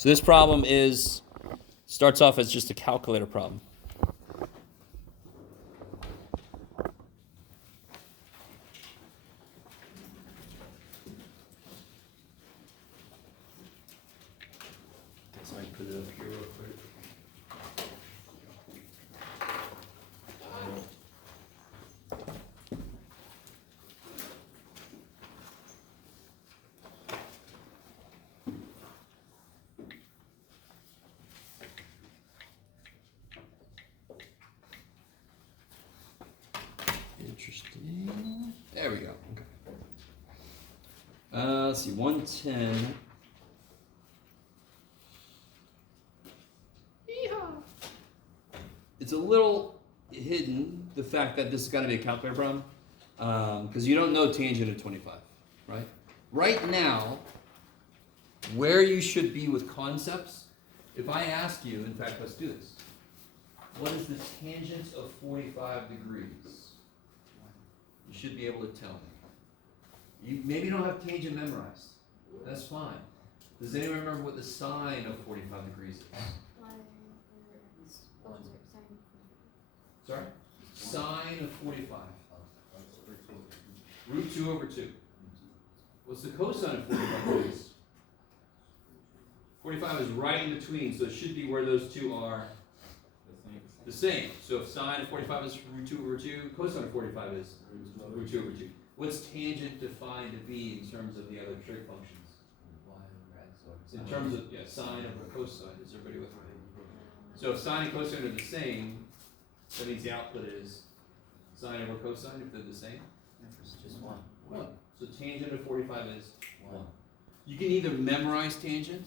So this problem starts off as just a calculator problem. So I put it up here real quick. Interesting. There we go. Okay. Let's see. 110. It's a little hidden, the fact that this is going to be a calculator problem, because you don't know tangent of 25, right? Right now, where you should be with concepts, if I ask you, in fact, let's do this. What is the tangent of 45 degrees? You should be able to tell me. You maybe don't have tangent memorized. That's fine. Does anyone remember what the sine of 45 degrees is? Sorry? Sine of 45. Root 2 over 2. What's the cosine of 45 degrees? 45 is right in between, so it should be where those two are the same. So if sine of 45 is root 2 over 2, cosine of 45 is root 2 over 2. What's tangent defined to be in terms of the other trig functions? In terms of, sine over cosine. Is everybody with me? So if sine and cosine are the same, that means the output is sine over cosine if they're the same? Just one. So tangent of 45 is 1. You can either memorize tangent,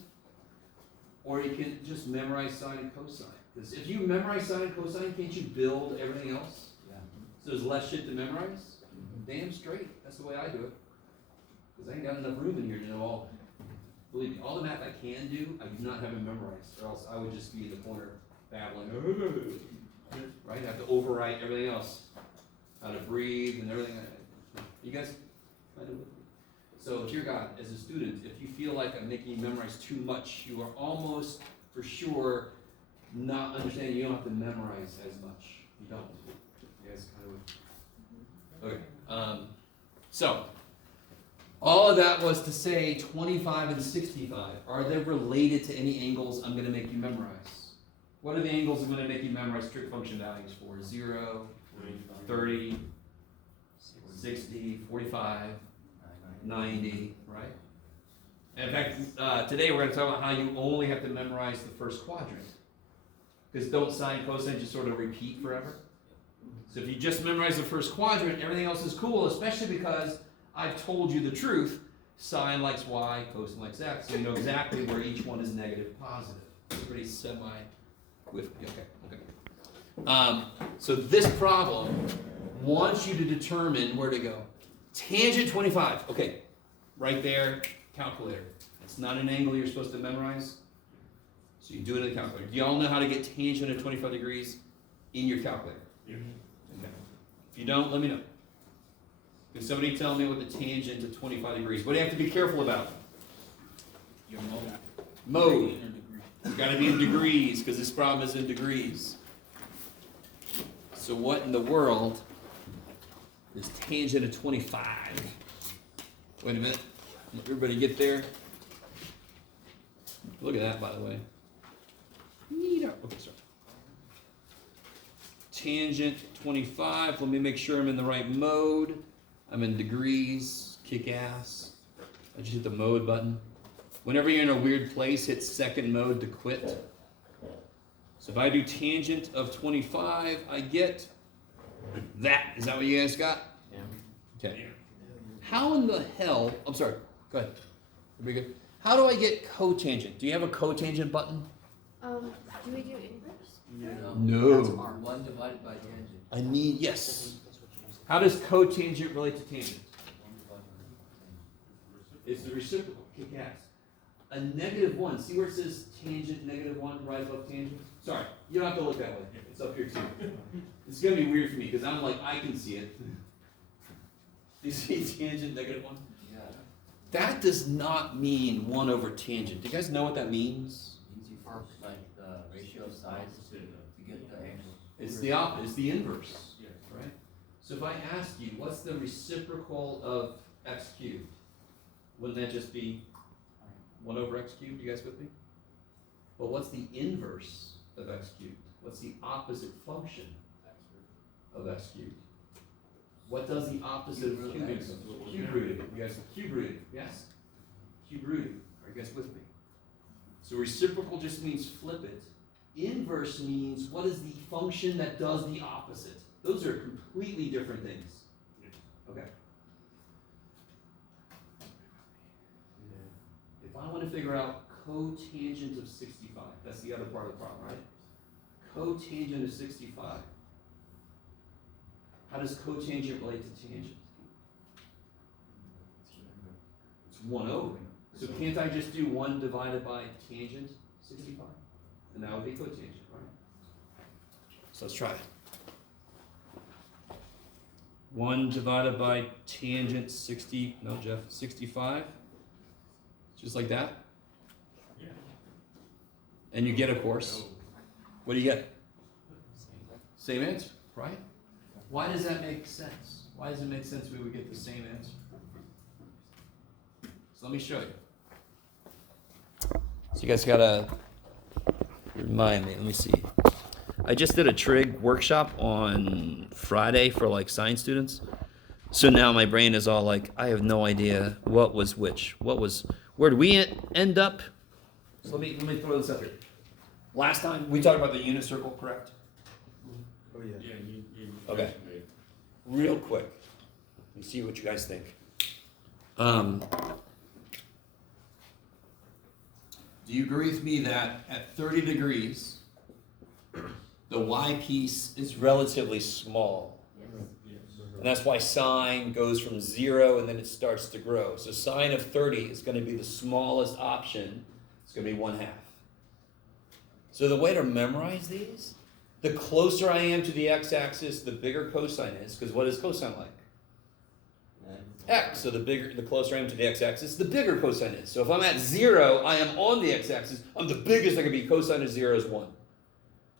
or you can just memorize sine and cosine. Because if you memorize sine and cosine, can't you build everything else? Yeah. So there's less shit to memorize? Damn straight. That's the way I do it. Because I ain't got enough room in here to know all. Believe me, all the math I can do, I do not have it memorized, or else I would just be in the corner babbling. Right? I have to overwrite everything else. How to breathe and everything. You guys kind of with me? So, dear God, as a student, if you feel like I'm making you memorize too much, you are almost for sure not understanding. You don't have to memorize as much. You don't. You guys kind of with me? Okay. So, all of that was to say 25 and 65. Are they related to any angles I'm going to make you memorize? What are the angles I'm going to make you memorize trig function values for? 0, 30, 60, 45, 90, right? And in fact, today we're going to talk about how you only have to memorize the first quadrant. Because don't sine and cosine just sort of repeat forever? So if you just memorize the first quadrant, everything else is cool, especially because I've told you the truth. Sine likes y, cosine likes x, so you know exactly where each one is negative, positive. Everybody semi with me? Okay. So this problem wants you to determine where to go. Tangent 25. Okay, right there, calculator. It's not an angle you're supposed to memorize, so you do it in the calculator. Do y'all know how to get tangent of 25 degrees in your calculator? Yeah. Okay. If you don't, let me know. Can somebody tell me what the tangent of 25 degrees? What do you have to be careful about? Your mode. Mode. It's got to be in degrees, because this problem is in degrees. So what in the world is tangent of 25? Wait a minute. Let everybody get there. Look at that, by the way. Neato. Okay, sorry. Tangent 25. Let me make sure I'm in the right mode. I'm in degrees. Kick ass. I just hit the mode button. Whenever you're in a weird place, hit second mode to quit. So if I do tangent of 25, I get that. Is that what you guys got? Yeah. Okay. How in the hell, I'm sorry, go ahead. Everybody good? How do I get cotangent? Do you have a cotangent button? Do we do inverse? No. That's R. 1 divided by tangent. I need, yes. How does cotangent relate to tangent? It's the reciprocal, kick ass. A -1, see where it says tangent -1 right above tangent? Sorry, you don't have to look that way. It's up here too. It's going to be weird for me because I'm like, I can see it. Do you see tangent -1? Yeah. That does not mean 1 over tangent. Do you guys know what that means? Easy for like the ratio of sides to get the angle. It's the opposite. It's the inverse, right? So if I ask you, what's the reciprocal of x cubed? Wouldn't that just be 1 over x cubed? You guys with me? Well, what's the inverse of x cubed? What's the opposite function of x cubed? What does the opposite of Cube root cubing? x. Cube rooted. You guys, cube rooted. Yes? Cube rooted. Are you guys with me? So reciprocal just means flip it. Inverse means what is the function that does the opposite? Those are completely different things. Okay. If I want to figure out cotangent of 65, that's the other part of the problem, right? Cotangent of 65. How does cotangent relate to tangent? It's 1 over. So can't I just do 1 divided by tangent 65? And that would be cotangent, right? So let's try it. 1 divided by tangent 60, no Jeff, 65. Just like that? Yeah. And you get, of course, what do you get? Same answer, right? Why does that make sense? Why does it make sense we would get the same answer? So let me show you. So you guys gotta remind me, let me see. I just did a trig workshop on Friday for like science students. So now my brain is all like, I have no idea what was which. Where did we end up? So let me throw this up here. Last time we talked about the unit circle, correct? Oh, yeah. Yeah, you Okay. mentioned it. Real quick. Let me see what you guys think. Do you agree with me that at 30 degrees, the y piece is relatively small? And that's why sine goes from 0 and then it starts to grow. So sine of 30 is going to be the smallest option. It's going to be 1/2. So the way to memorize these, the closer I am to the x-axis, the bigger cosine is, because what is cosine like? X. So the closer I am to the x-axis, the bigger cosine is. So if I'm at 0, I am on the x-axis. I'm the biggest I can be. Cosine of 0 is 1.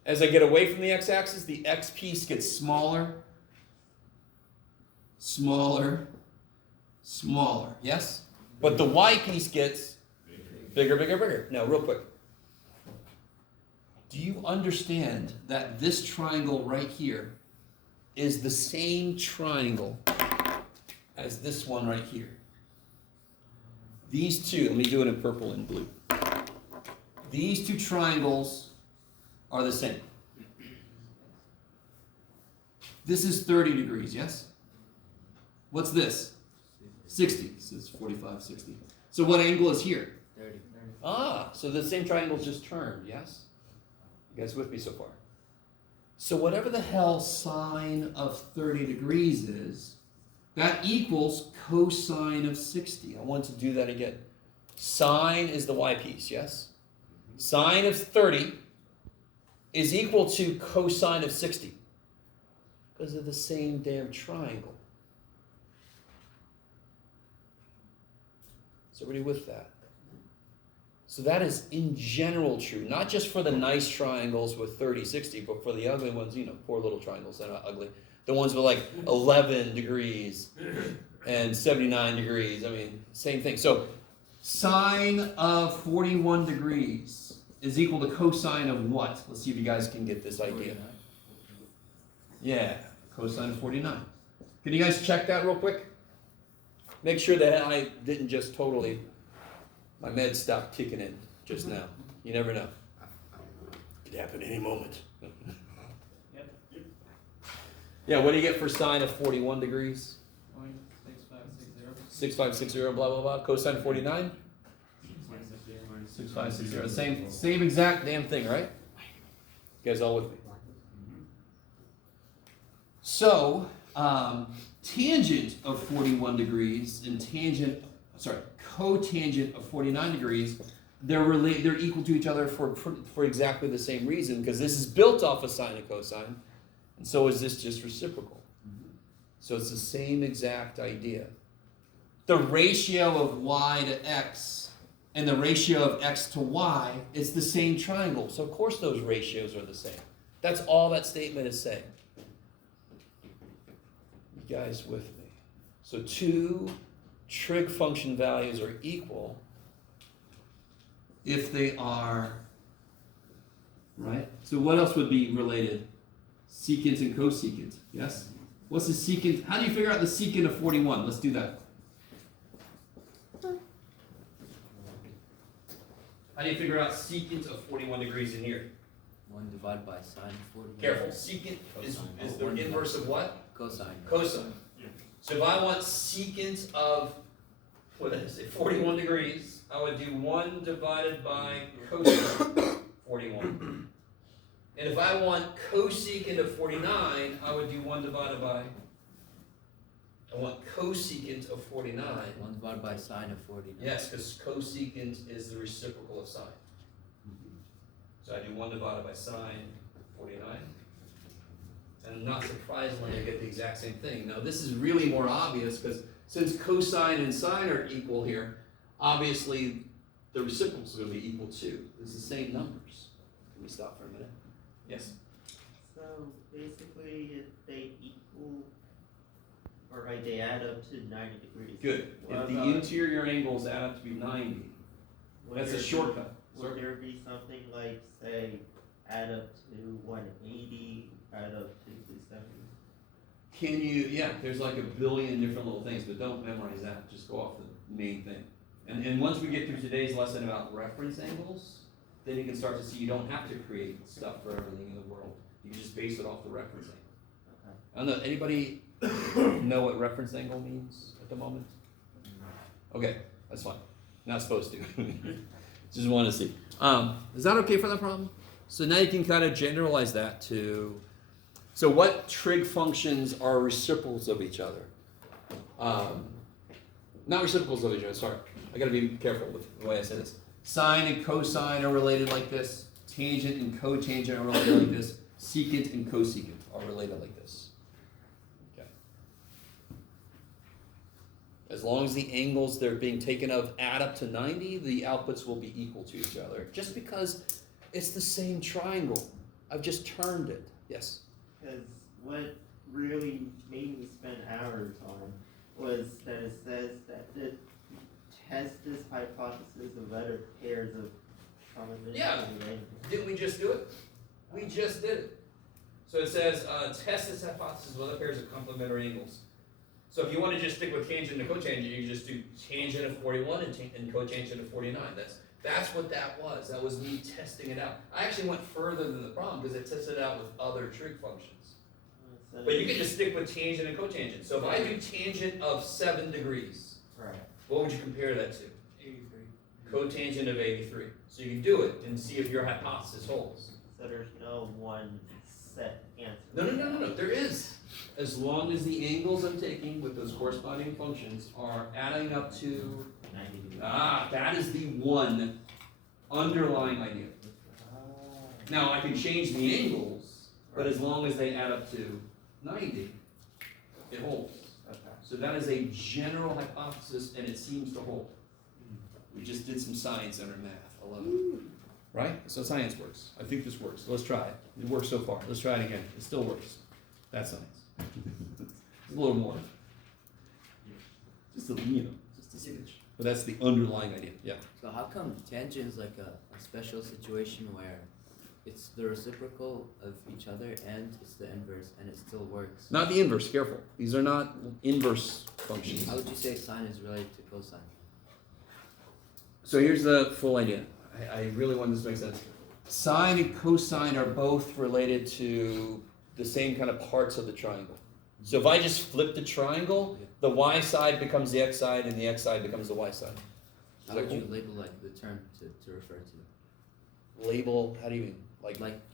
As I get away from the x-axis, the x piece gets smaller, smaller, smaller. Yes? But the y piece gets bigger, bigger, bigger. Now, real quick. Do you understand that this triangle right here is the same triangle as this one right here? These two, let me do it in purple and blue. These two triangles are the same. This is 30 degrees, yes? What's this? 60. So it's 45, 60. So what angle is here? 30. Ah, so the same triangle just turned, yes? You guys with me so far? So whatever the hell sine of 30 degrees is, that equals cosine of 60. I want to do that again. Sine is the y piece, yes? Sine of 30 is equal to cosine of 60 because of the same damn triangle. Is everybody with that? So that is in general true, not just for the nice triangles with 30, 60, but for the ugly ones, poor little triangles, they're not ugly. The ones with like 11 degrees and 79 degrees, same thing. So sine of 41 degrees is equal to cosine of what? Let's see if you guys can get this idea. Yeah, cosine of 49. Can you guys check that real quick? Make sure that I didn't just totally... My meds stopped kicking in just now. You never know. Could happen any moment. Yeah, what do you get for sine of 41 degrees? 6560, blah, blah, blah. Cosine 49? 6560. Same exact damn thing, right? You guys all with me? So, tangent of 41 degrees and cotangent of 49 degrees, they're equal to each other for exactly the same reason, because this is built off of sine and cosine, and so is this just reciprocal. So it's the same exact idea. the ratio of y to x and the ratio of x to y is the same triangle. So of course those ratios are the same. That's all that statement is saying. You guys with me? So two trig function values are equal if they are, right? So what else would be related? Secant and cosecant, yes? What's the secant? How do you figure out the secant of 41? Let's do that. How do you figure out secant of 41 degrees in here? 1 divided by sine of 41. Careful, secant is the inverse of what? Cosine. Cosine. Yeah. So if I want secant of, what did I say, 41 degrees, I would do 1 divided by cosine 41. And if I want cosecant of 49, I would do 1 divided by, I want cosecant of 49. 1 divided by sine of 49. Yes, because cosecant is the reciprocal of sine. So I do 1 divided by sine 49. And not surprisingly, I get the exact same thing. Now this is really more obvious because since cosine and sine are equal here, obviously the reciprocals are going to be equal too. It's the same numbers. Can we stop for a minute? Yes? So basically, if they equal, or like they add up to 90 degrees. Good. What If the about- interior angles add up to be 90, would that's a there be- shortcut. Would there be something like, say, add up to 180, add up to 270? Can you, yeah, there's like a billion different little things, but don't memorize that. Just go off the main thing. And once we get through today's lesson about reference angles, then you can start to see you don't have to create stuff for everything in the world. You can just base it off the reference angle. Okay. I don't know, anybody know what reference angle means at the moment? Okay, that's fine. Not supposed to. Just want to see. Is that okay for the problem? So now you can kind of generalize that to, so what trig functions are reciprocals of each other? Not reciprocals of each other, sorry. I gotta be careful with the way I say this. Sine and cosine are related like this. Tangent and cotangent are related like this. Secant and cosecant are related like this. Okay. As long as the angles they're being taken of add up to 90, the outputs will be equal to each other. Just because it's the same triangle. I've just turned it. Yes? Because what really made me spend hours on was that it says that it tests this hypothesis of other pairs of complementary Yeah. angles. Didn't we just do it? We just did it. So it says, test this hypothesis with other pairs of complementary angles. So if you want to just stick with tangent and cotangent, you can just do tangent of 41 and cotangent of 49. That's what that was. That was me testing it out. I actually went further than the problem because it tested it out with other trig functions. So But you can just stick with tangent and cotangent. So if I do tangent of 7 degrees, right. what would you compare that to? 83. Cotangent of 83. So you can do it and see if your hypothesis holds. So there's no one set answer. No. There is. As long as the angles I'm taking with those corresponding functions are adding up to, 90 degrees. that is the one underlying idea. Now I can change the angles, but as long as they add up to 90, it holds. Okay. So that is a general hypothesis and it seems to hold. We just did some science under math. I love it. Right? So science works. I think this works. Let's try it. It works so far. Let's try it again. It still works. That's science. A little more. Just a smidge. But that's the underlying idea. Yeah. So how come tangent is like a special situation where it's the reciprocal of each other and it's the inverse and it still works? Not the inverse. Careful. These are not inverse functions. How would you say sine is related to cosine? So here's the full idea. I really want this to make sense. Sine and cosine are both related to the same kind of parts of the triangle. So if I just flip the triangle, the y side becomes the x side and the x side becomes the y side. How would you label like the term to refer to? Label, how do you mean?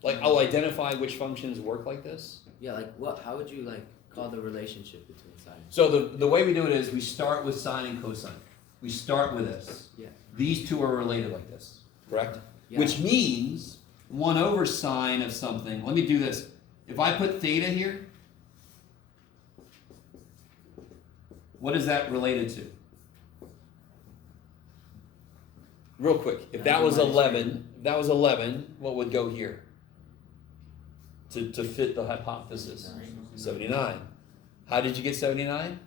Like I'll identify which functions work like this? Yeah, like what? How would you like call the relationship between sine? So the way we do it is we start with sine and cosine. We start with this. Yeah. These two are related like this, correct? Yeah. Which means 1 over sine of something. Let me do this. If I put theta here, what is that related to? Real quick, if that 90 was minus 11, that was 11, what would go here? To fit the hypothesis? 79. How did you get 79?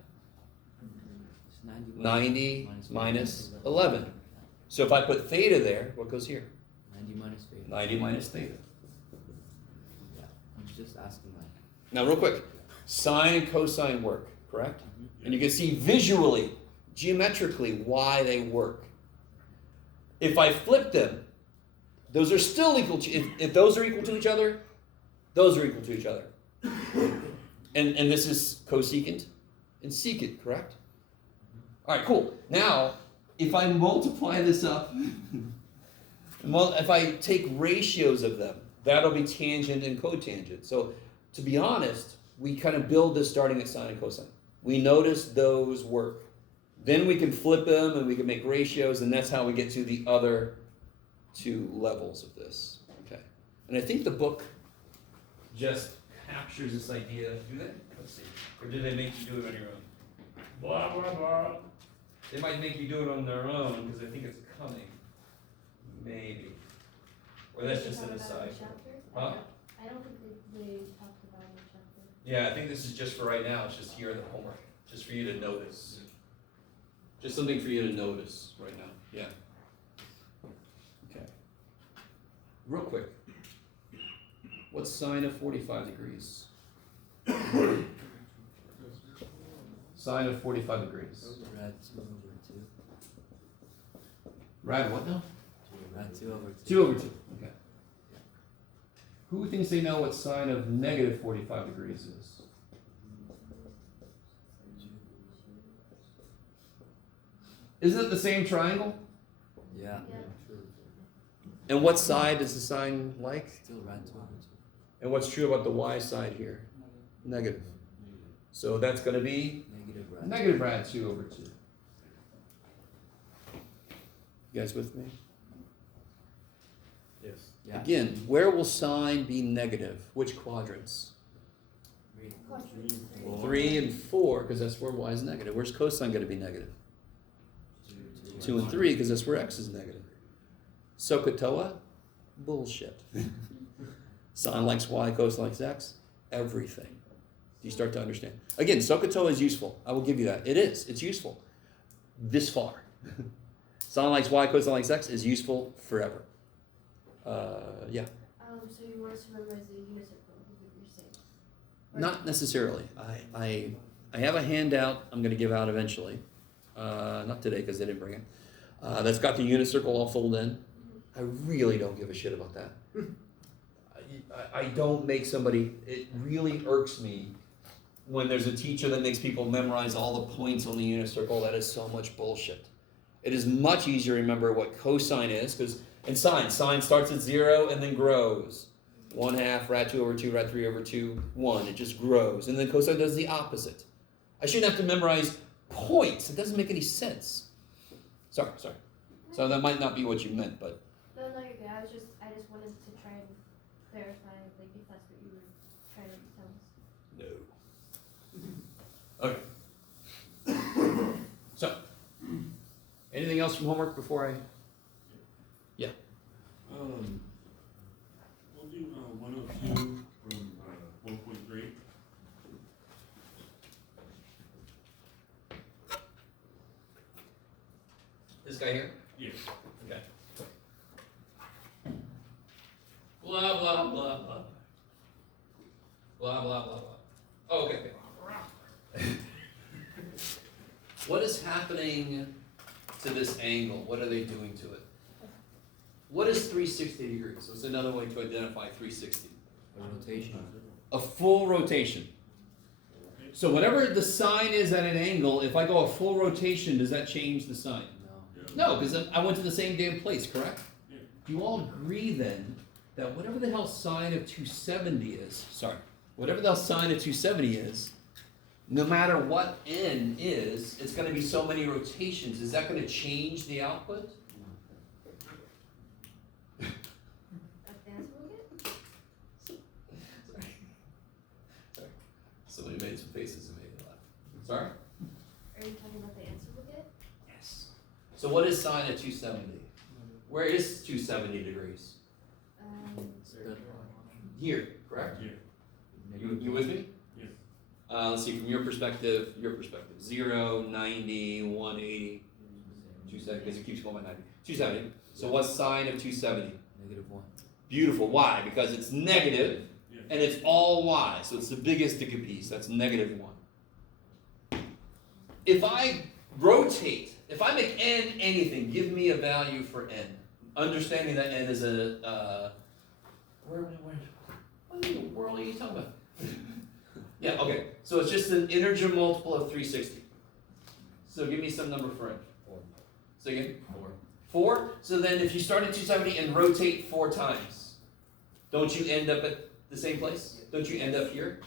It's 90, 90 minus 11. So if I put theta there, what goes here? 90 minus theta. 90 minus theta. Yeah, I'm just asking that. Now, real quick, sine and cosine work, correct? And you can see visually, geometrically, why they work. If I flip them, those are still equal to, if those are equal to each other, those are equal to each other. And this is cosecant and secant, correct? All right, cool. Now, if I multiply this up, if I take ratios of them, that'll be tangent and cotangent. So, to be honest, we kind of build this starting at sine and cosine. We notice those work. Then we can flip them and we can make ratios, and that's how we get to the other two levels of this. Okay. And I think the book just captures this idea. Do they? Let's see. Or do they make you do it on your own? Blah, blah, blah. They might make you do it on their own because I think it's coming. Maybe. Or that's just an aside. Huh? I don't think they talked about it in the chapter. Yeah, I think this is just for right now. It's just here in the homework. Just for you to notice. Just something for you to notice right now. Yeah. Okay. Real quick. What's sine of 45 degrees? Sine of 45 degrees. Rad 2 over 2. Rad what now? Rad 2 over 2. 2 over 2. Okay. Who thinks they know what sine of negative 45 degrees is? Isn't it the same triangle? Yeah. Yeah. And what side is the sine like? Still rad 2 over 2. And what's true about the y side here? Negative. So that's going to be Negative rad. negative rad 2 over 2. You guys with me? Yes. Yeah. Again, where will sine be negative? Which quadrants? 3 and 4, because that's where y is negative. Where's cosine going to be negative? 2 and 3, because that's where x is negative. SOHCAHTOA? Bullshit. Sine likes y, cosine likes x. Everything. You start to understand. Again, SOHCAHTOA is useful. I will give you that. It is. It's useful. This far. Sine likes y, cosine likes x is useful forever. Yeah. So you want us to memorize the unicircle, you're saying? Not necessarily. I have a handout I'm going to give out eventually. Not today because they didn't bring it. That's got the unicircle all filled in. I really don't give a shit about that. I don't make somebody, it really irks me when there's a teacher that makes people memorize all the points on the unicircle. That is so much bullshit. It is much easier to remember what cosine is, because in sine starts at 0 and then grows. 1/2, rad 2 over 2, rad 3 over 2, 1. It just grows. And then cosine does the opposite. I shouldn't have to memorize points. It doesn't make any sense. Sorry. So that might not be what you meant, but No, you're good. I just wanted to try and clarify, like, if that's what you were trying to tell us. no. Okay. So, anything else from homework before I? We'll do 102 from 1.3. This guy here? Yes. Okay. Blah, blah, blah, blah. Blah, blah, blah, blah. Oh, okay. What is happening to this angle? What are they doing to it? What is 360 degrees? So it's another way to identify 360. Rotation. A full rotation. So whatever the sine is at an angle, if I go a full rotation, does that change the sign? No. No, because I went to the same damn place, correct? Yeah. Do you all agree then that whatever the hell sine of 270 is, whatever the hell sine of 270 is, no matter what n is, it's going to be so many rotations. Is that going to change the output? Like the answer we'll get? Sorry. Somebody made some faces and made me laugh. Sorry? Are you talking about the answer we'll get? Yes. So what is sine of 270? Where is 270 degrees? Here, correct? Yeah. You with me? Yes. Let's see, from your perspective, 0, 90, 180, 270, because it keeps going by 90. 270. So what's sine of 270? -1. Beautiful. Why? Because it's negative, Yeah. and it's all y, so it's the biggest decay piece. That's -1. If I rotate, if I make n anything, give me a value for n. Understanding that n is a, what in the world are you talking about? Yeah, okay, so it's just an integer multiple of 360. So give me some number for n. 4. Say again? 4. 4? So then if you start at 270 and rotate 4 times, don't you end up at the same place? Don't you end up here?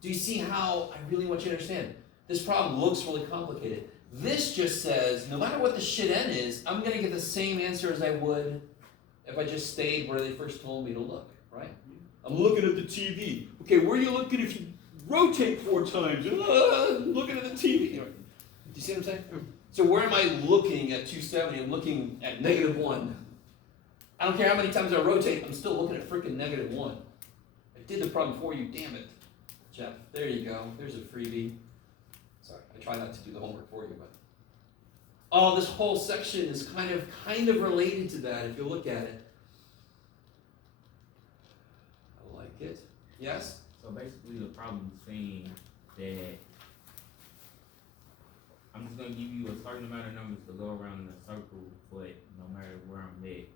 Do you see how, I really want you to understand, this problem looks really complicated. This just says, no matter what the shit n is, I'm gonna get the same answer as I would if I just stayed where they first told me to look, right? I'm looking at the TV. Okay, where are you looking if you rotate 4 times? Looking at the TV. Do you see what I'm saying? So where am I looking at 270? I'm looking at -1. I don't care how many times I rotate, I'm still looking at freaking -1. I did the problem for you, damn it. Jeff, there you go. There's a freebie. Sorry, I try not to do the homework for you, but. Oh, this whole section is kind of related to that if you look at it. I like it. Yes? So basically, the problem is saying that I'm just gonna give you a certain amount of numbers to go around in a circle, but no matter where I'm at,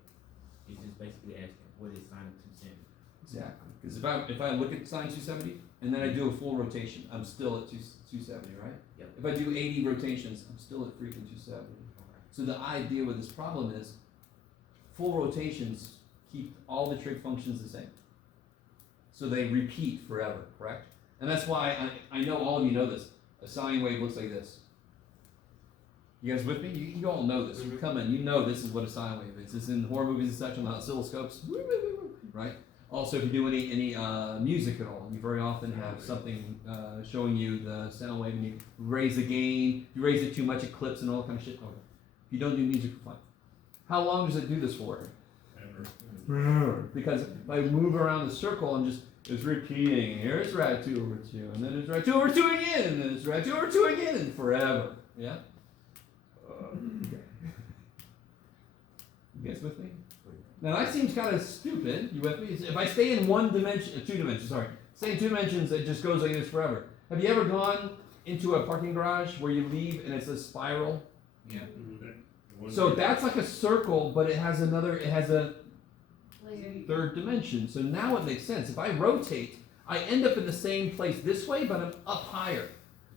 it's just basically asking what is sine of 270. Exactly. Because if I look at sine 270 and then I do a full rotation, I'm still at 270, right? Yep. If I do 80 rotations, I'm still at freaking 270. Okay. So the idea with this problem is full rotations keep all the trig functions the same. So they repeat forever, correct? And that's why I know all of you know this. A sine wave looks like this. You guys with me? You all know this. You come in, you know this is what a sine wave is. It's in horror movies and such on the oscilloscopes, right? Also, if you do any music at all, you very often have something showing you the sound wave, and you raise the gain. You raise it too much, it clips and all that kind of shit. Okay. If you don't do music, fine. How long does it do this for? Ever. Because if I move around the circle, it's repeating. Here's rad 2 over 2, and then it's rad 2 over 2 again, and then it's rad 2 over 2 again, and forever. Yeah? Okay. You guys with me? Now that seems kind of stupid. You with me? If I stay in 2 dimensions, stay in 2 dimensions, it just goes like this forever. Have you ever gone into a parking garage where you leave and it's a spiral? Yeah. So that's like a circle, but it has a Layer. third dimension. So now it makes sense. If I rotate, I end up in the same place this way, but I'm up higher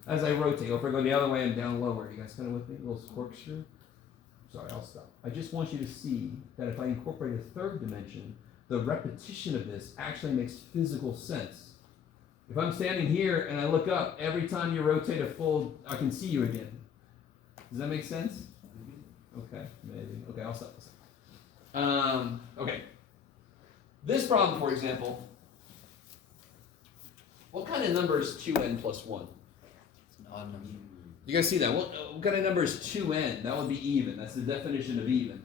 as I rotate. Or if I go the other way, I'm down lower. You guys kind of with me? A little corkscrew? Sorry, I'll stop. I just want you to see that if I incorporate a third dimension, the repetition of this actually makes physical sense. If I'm standing here and I look up, every time you rotate a full, I can see you again. Does that make sense? Okay, maybe. Okay, I'll stop. Okay. This problem, for example, what kind of number is 2n plus 1? It's an odd number. You guys see that? What kind of number is 2n? That would be even. That's the definition of even.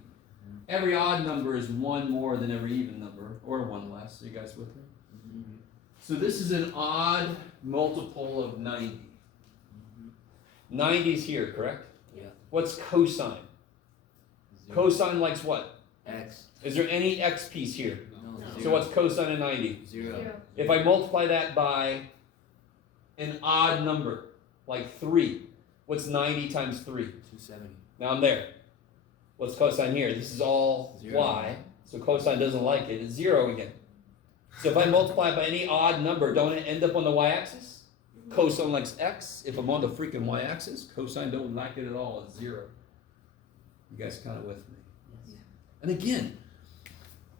Every odd number is 1 more than every even number, or 1 less. Are you guys with me? So this is an odd multiple of 90. 90 is here, correct? Yeah. What's cosine? 0. Cosine likes what? X. Is there any x piece here? No. No. So 0. what's cosine of 90? 0. If I multiply that by an odd number, like 3, what's 90 times 3? 270. Now I'm there. What's cosine here? This is all 0. y, so cosine doesn't like it. It's 0 again. So if I multiply by any odd number, don't it end up on the y-axis? Cosine likes x. If I'm on the freaking y-axis, cosine don't like it at all. It's 0. You guys kind of with me? Yes. And again,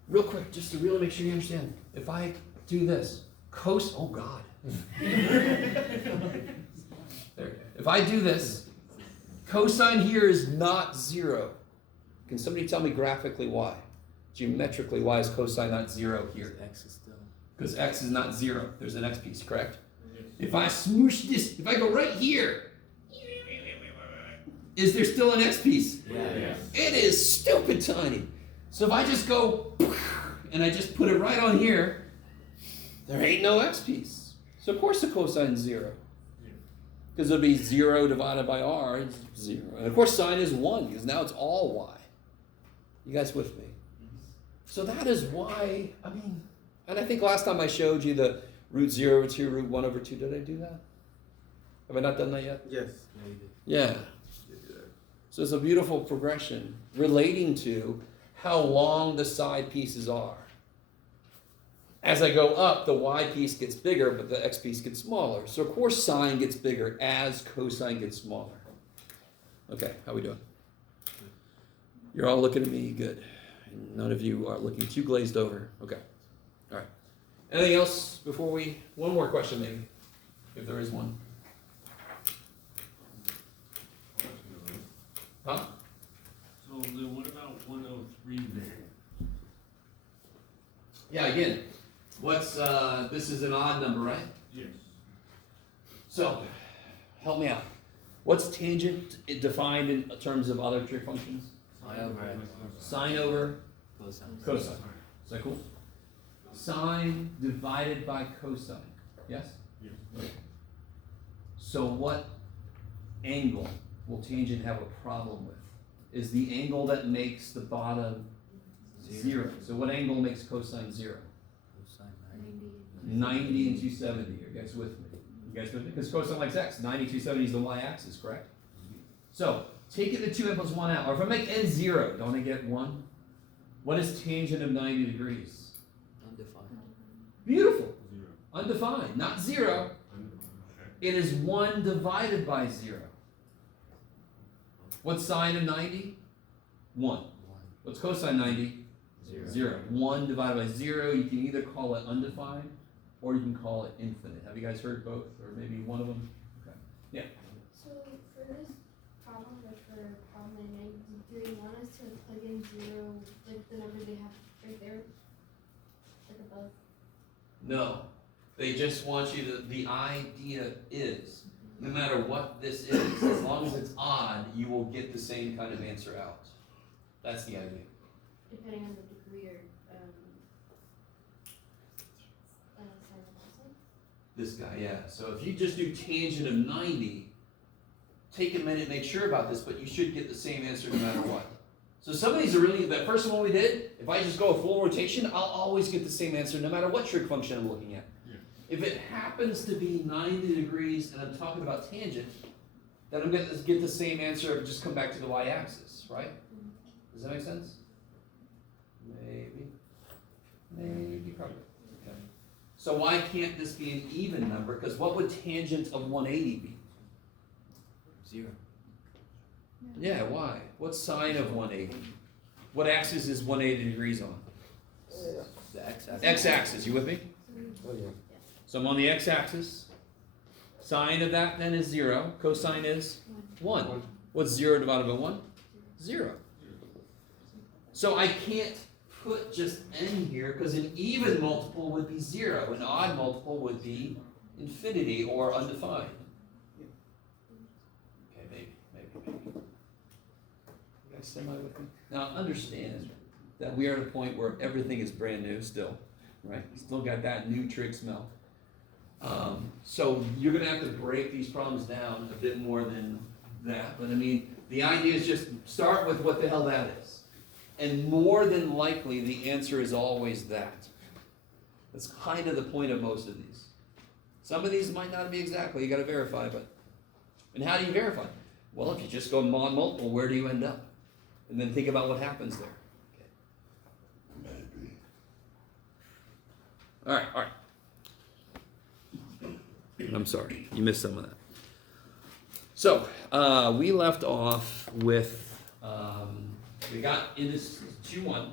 real quick, just to really make sure you understand. If I do this, oh God. There. If I do this, cosine here is not 0. Can somebody tell me graphically why? Geometrically, why is cosine not 0 here? X is still. Because x is not 0. There's an x piece, correct? If I smoosh this, if I go right here, is there still an x piece? Yeah. It is stupid tiny. So if I just go and I just put it right on here, there ain't no x piece. So of course the cosine's 0. Because it'll be 0 divided by r is 0. And of course sine is 1 because now it's all y. You guys with me? So that is why, I mean, and I think last time I showed you the root 0 over 2, root 1 over 2. Did I do that? Have I not done that yet? Yes. Yeah. So it's a beautiful progression relating to how long the side pieces are. As I go up, the y piece gets bigger, but the x piece gets smaller. So of course sine gets bigger as cosine gets smaller. Okay, how we doing? You're all looking at me good. None of you are looking too glazed over. Okay. All right. Anything else before we, one more question maybe, if there is one. Huh? So then what about 103 there? Yeah, again, what's, this is an odd number, right? Yes. So, help me out. What's tangent defined in terms of other trig functions? Sine over x. Sine over Cosine. cosine. Is that cool? Sine divided by cosine. Yes? Yes. So what angle will tangent have a problem with? Is the angle that makes the bottom 0. So what angle makes cosine 0? Cosine 90 and 270. Are you guys with me? You guys with me? Because cosine likes x. 90, 270 is the y-axis, correct? So, taking the 2 and plus 1 out, or if I make n 0, don't I get 1? What is tangent of 90 degrees? undefined. Beautiful. 0. Undefined. Not 0. It is 1 divided by 0. What's sine of 90? 1. 1. What's cosine 90? 0. 0. 1 divided by 0, you can either call it undefined or you can call it infinite. Have you guys heard both? Or maybe one of them? Okay. Yeah. So for this problem, or for problem 9, do they want us to plug in 0, like the number they have right there, like above? No. They just want you to, the idea is, no matter what this is, as long as it's odd, you will get the same kind of answer out. That's the idea. Depending on the degree or, sine or cosine? This guy, yeah. So if you just do tangent of 90, take a minute, make sure about this, but you should get the same answer no matter what. So some of these are really, that first one we did, if I just go a full rotation, I'll always get the same answer no matter what trig function I'm looking at. Yeah. If it happens to be 90 degrees and I'm talking about tangent, then I'm going to get the same answer of just come back to the y-axis, right? Does that make sense? Maybe. Maybe, probably. Okay. So why can't this be an even number? Because what would tangent of 180 be? 0. Yeah, why? What's sine of 180? What axis is 180 degrees on? The x-axis. X-axis, you with me? So I'm on the x-axis. Sine of that then is 0. Cosine is 1. What's 0 divided by 1? 0. So I can't put just n here because an even multiple would be 0. An odd multiple would be infinity or undefined. Okay, maybe. You guys semi with me? Now understand that we are at a point where everything is brand new still, right? Still got that new trig smell. So you're gonna have to break these problems down a bit more than that. But I mean, the idea is just start with what the hell that is. And more than likely, the answer is always that. That's kind of the point of most of these. Some of these might not be exactly, you gotta verify, but, and how do you verify? Well, if you just go mod multiple, where do you end up? And then think about what happens there. Okay. All right. I'm sorry, you missed some of that. So, we left off with, we got into 2-1.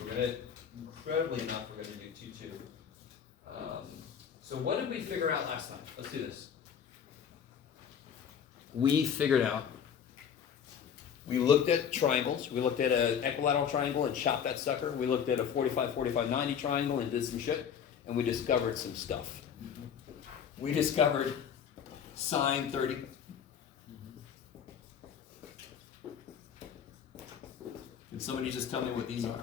We're gonna, incredibly enough, we're gonna do 2-2. So what did we figure out last time? Let's do this. We figured out, we looked at triangles. We looked at an equilateral triangle and chopped that sucker. We looked at a 45, 45, 90 triangle and did some shit. And we discovered some stuff. We discovered sine 30. Can somebody just tell me what these are?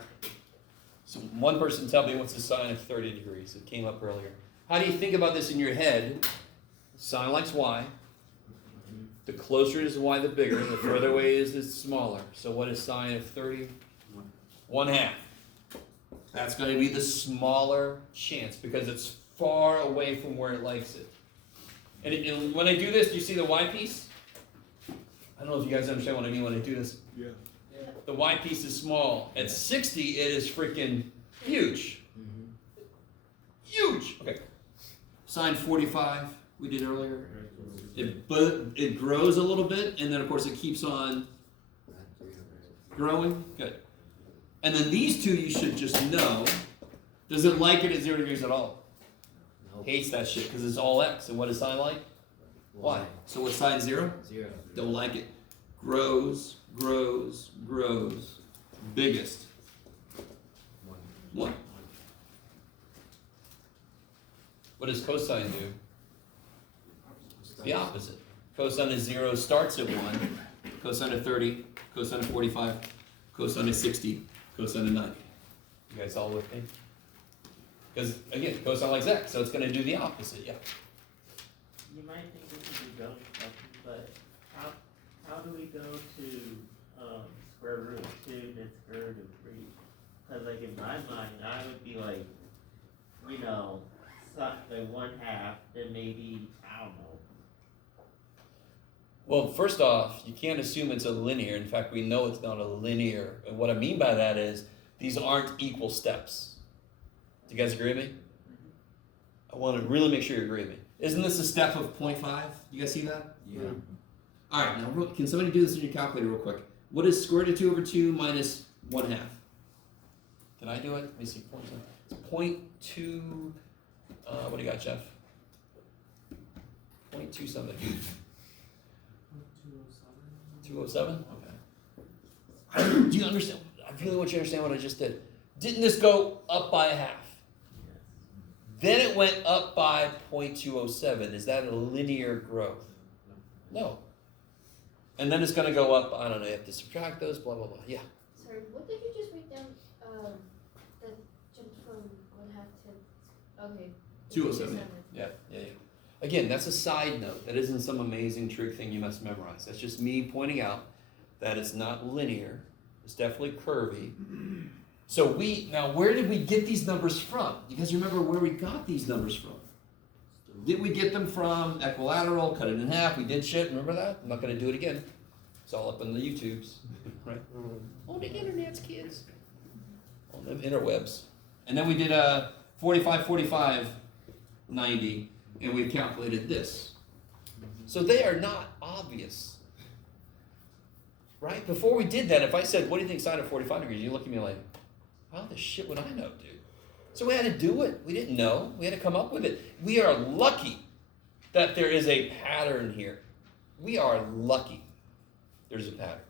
So one person tell me what's the sine of 30 degrees. It came up earlier. How do you think about this in your head? Sine likes y. The closer it is to y, the bigger. The further away it is, the smaller. So what is sine of 30? 1/2. That's going to be the smaller chance because it's far away from where it likes it. And when I do this, do you see the y piece? I don't know if you guys understand what I mean when I do this. Yeah. The y piece is small. At 60, it is freaking huge. Huge! Okay. Sine 45, we did earlier. It grows a little bit, and then of course it keeps on growing. Good. And then these two you should just know. Does it like it at 0 degrees at all? Nope. Hates that shit because it's all x. And what is sine like? Y. So what's sine 0? 0. Don't like it. Grows, grows, grows. Biggest. 1. What does cosine do? The opposite. Cosine of 0 starts at 1. Cosine of 30. Cosine of 45. Cosine of 60. Cosine of 90. You guys all with me? Because, again, cosine likes x, so it's going to do the opposite, yeah. You might think this is a dumb question, but how do we go to square root of 2 then square root of 3? Because like in my mind, I would be like, you know, like 1/2, then maybe, I don't know. Well, first off, you can't assume it's a linear. In fact, we know it's not a linear. And what I mean by that is these aren't equal steps. Do you guys agree with me? I want to really make sure you agree with me. Isn't this a step of 0.5? You guys see that? Yeah. All right, now can somebody do this in your calculator real quick? What is square root of 2 over 2 minus 1/2? Can I do it? Let me see. It's 0.2. What do you got, Jeff? 0.2 something. 207? Okay. Do you understand? I really want you to understand what I just did. Didn't this go up by 1/2? Then it went up by 0.207. Is that a linear growth? No. And then it's going to go up, I don't know, you have to subtract those, blah, blah, blah. Yeah. Sorry, what did you just write down, that jumped from 1/2 to, okay. 207. Yeah. Again, that's a side note. That isn't some amazing trick thing you must memorize. That's just me pointing out that it's not linear. It's definitely curvy. So now where did we get these numbers from? You guys remember where we got these numbers from? Did we get them from equilateral, cut it in half? We did shit, remember that? I'm not going to do it again. It's all up on the YouTubes, right? On the internets, kids. On the interwebs. And then we did 45, 45, 90, and we calculated this. So they are not obvious. Right? Before we did that, if I said, what do you think sine of 45 degrees? You look at me like, how the shit would I know, dude? So we had to do it. We didn't know. We had to come up with it. We are lucky that there is a pattern here. We are lucky there's a pattern.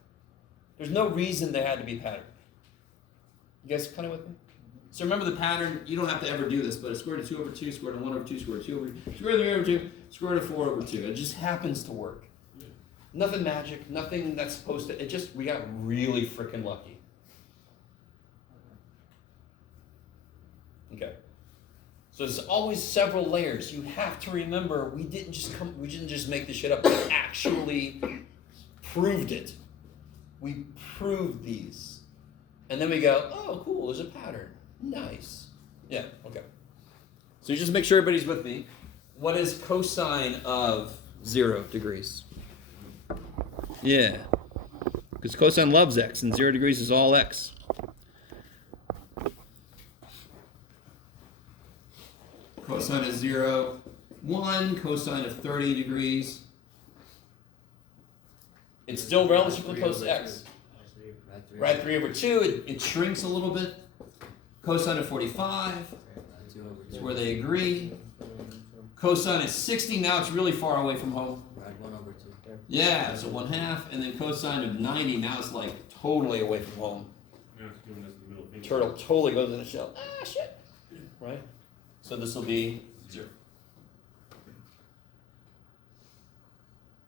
There's no reason there had to be a pattern. You guys kind of with me? So remember the pattern. You don't have to ever do this, but it's square root of 2 over 2, square root of 1 over 2, square root of 2 over 2, square root of 3 over 2, square root of 4 over 2. It just happens to work. Nothing magic, nothing that's supposed to, we got really freaking lucky. Okay. So there's always several layers. You have to remember we didn't just make this shit up. We actually proved it. We proved these. And then we go, oh cool, there's a pattern. Nice. Yeah, okay. So you just make sure everybody's with me. What is cosine of 0 degrees? Yeah. Because cosine loves x, and 0 degrees is all x. Cosine of 0, 1, cosine of 30 degrees. It's still relatively close to x. Rad 3 over 2, it shrinks a little bit. Cosine of 45 is where they agree. Cosine of 60, now it's really far away from home. Rad 1 over 2. Yeah, so 1/2, and then cosine of 90, now it's like totally away from home. Now it's giving us the middle finger. Turtle totally goes in the shell. Ah, shit. Right? So this will be 0.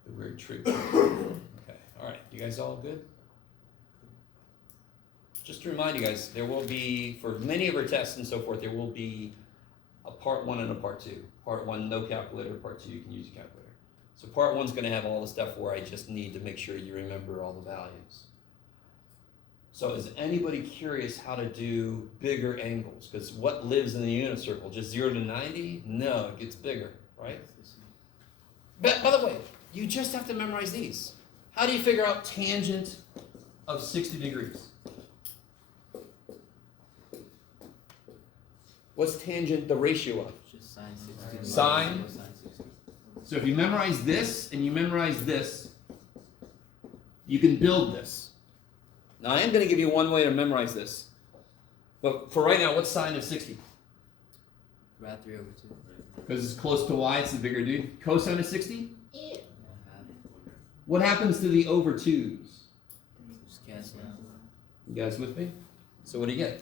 The weird trick. Okay, all right. You guys all good? just to remind you guys, there will be, for many of our tests and so forth, there will be a part 1 and a part 2. Part 1, no calculator. Part 2, you can use a calculator. So part 1's gonna have all the stuff where I just need to make sure you remember all the values. So is anybody curious how to do bigger angles? Because what lives in the unit circle? Just 0 to 90? No, it gets bigger, right? But by the way, you just have to memorize these. How do you figure out tangent of 60 degrees? What's tangent the ratio of? Just sine 60. Sine? Cosine 60. So if you memorize this and you memorize this, you can build this. Now I am going to give you one way to memorize this. But for right now, what's sine of 60? Rad 3 over 2. Because it's close to y, it's the bigger dude. Cosine of 60? Ew. Half. What happens to the over 2's? Just cancel out. You guys with me? So what do you get?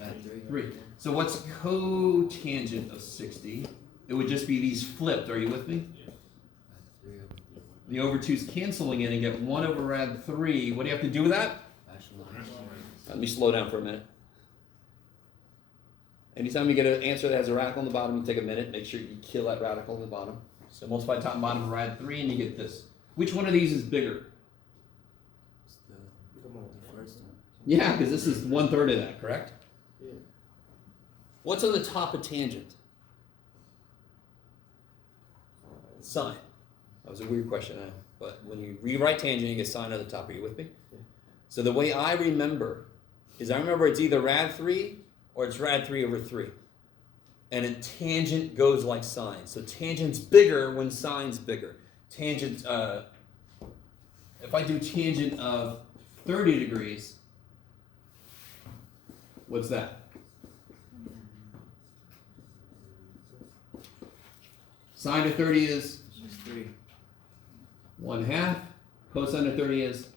Rad 3. 3. So what's cotangent of 60? It would just be these flipped. Are you with me? Rad 3 over 2. The over 2's canceling it and get 1 over rad 3. What do you have to do with that? Rationalize. Let me slow down for a minute. Anytime you get an answer that has a radical on the bottom, you take a minute, make sure you kill that radical on the bottom. So multiply top and bottom of rad 3 and you get this. Which one of these is bigger? It's the first one. Yeah, because this is 1/3 of that, correct? Yeah. What's on the top of tangent? Sine. That was a weird question, but when you rewrite tangent, you get sine on the top. Are you with me? Yeah. So the way I remember is I remember it's either rad 3 or it's rad 3 over 3. And a tangent goes like sine. So tangent's bigger when sine's bigger. Tangent, if I do tangent of 30 degrees, what's that? Sine of 30 is Just 3. 1/2. Cosine of 30 is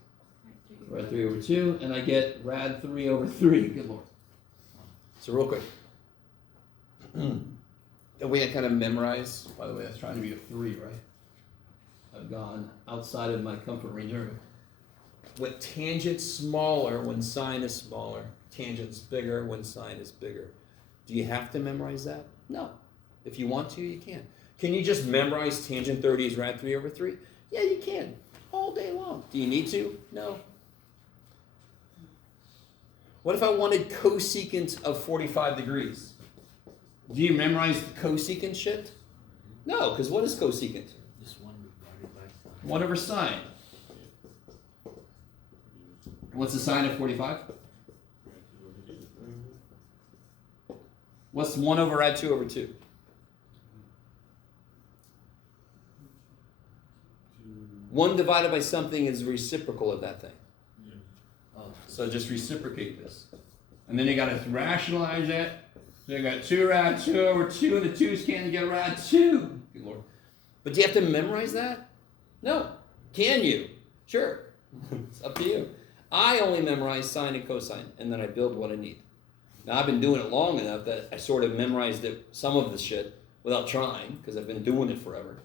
rad 3 over 2. And I get rad 3 over 3. Good lord. So real quick. The way I kind of memorize, by the way, I was trying to be a 3, right? I've gone outside of my comfort range. With tangent smaller when sine is smaller, tangent's bigger when sine is bigger. Do you have to memorize that? No. If you want to, you can. Can you just memorize tangent 30 is rad 3 over 3? Yeah, you can. All day long. Do you need to? No. What if I wanted cosecant of 45 degrees? Do you memorize the cosecant shit? No, because what is cosecant? Just 1 divided by sine. 1 over sine. What's the sine of 45? What's 1 over rad 2 over 2? One divided by something is reciprocal of that thing. Oh, So just reciprocate this. And then you gotta rationalize it. So you got 2 rad 2 over 2, and the 2's can't get rad 2. Good lord. But do you have to memorize that? No. Can you? Sure. It's up to you. I only memorize sine and cosine, and then I build what I need. Now I've been doing it long enough that I sort of memorized it, some of the shit without trying, because I've been doing it forever.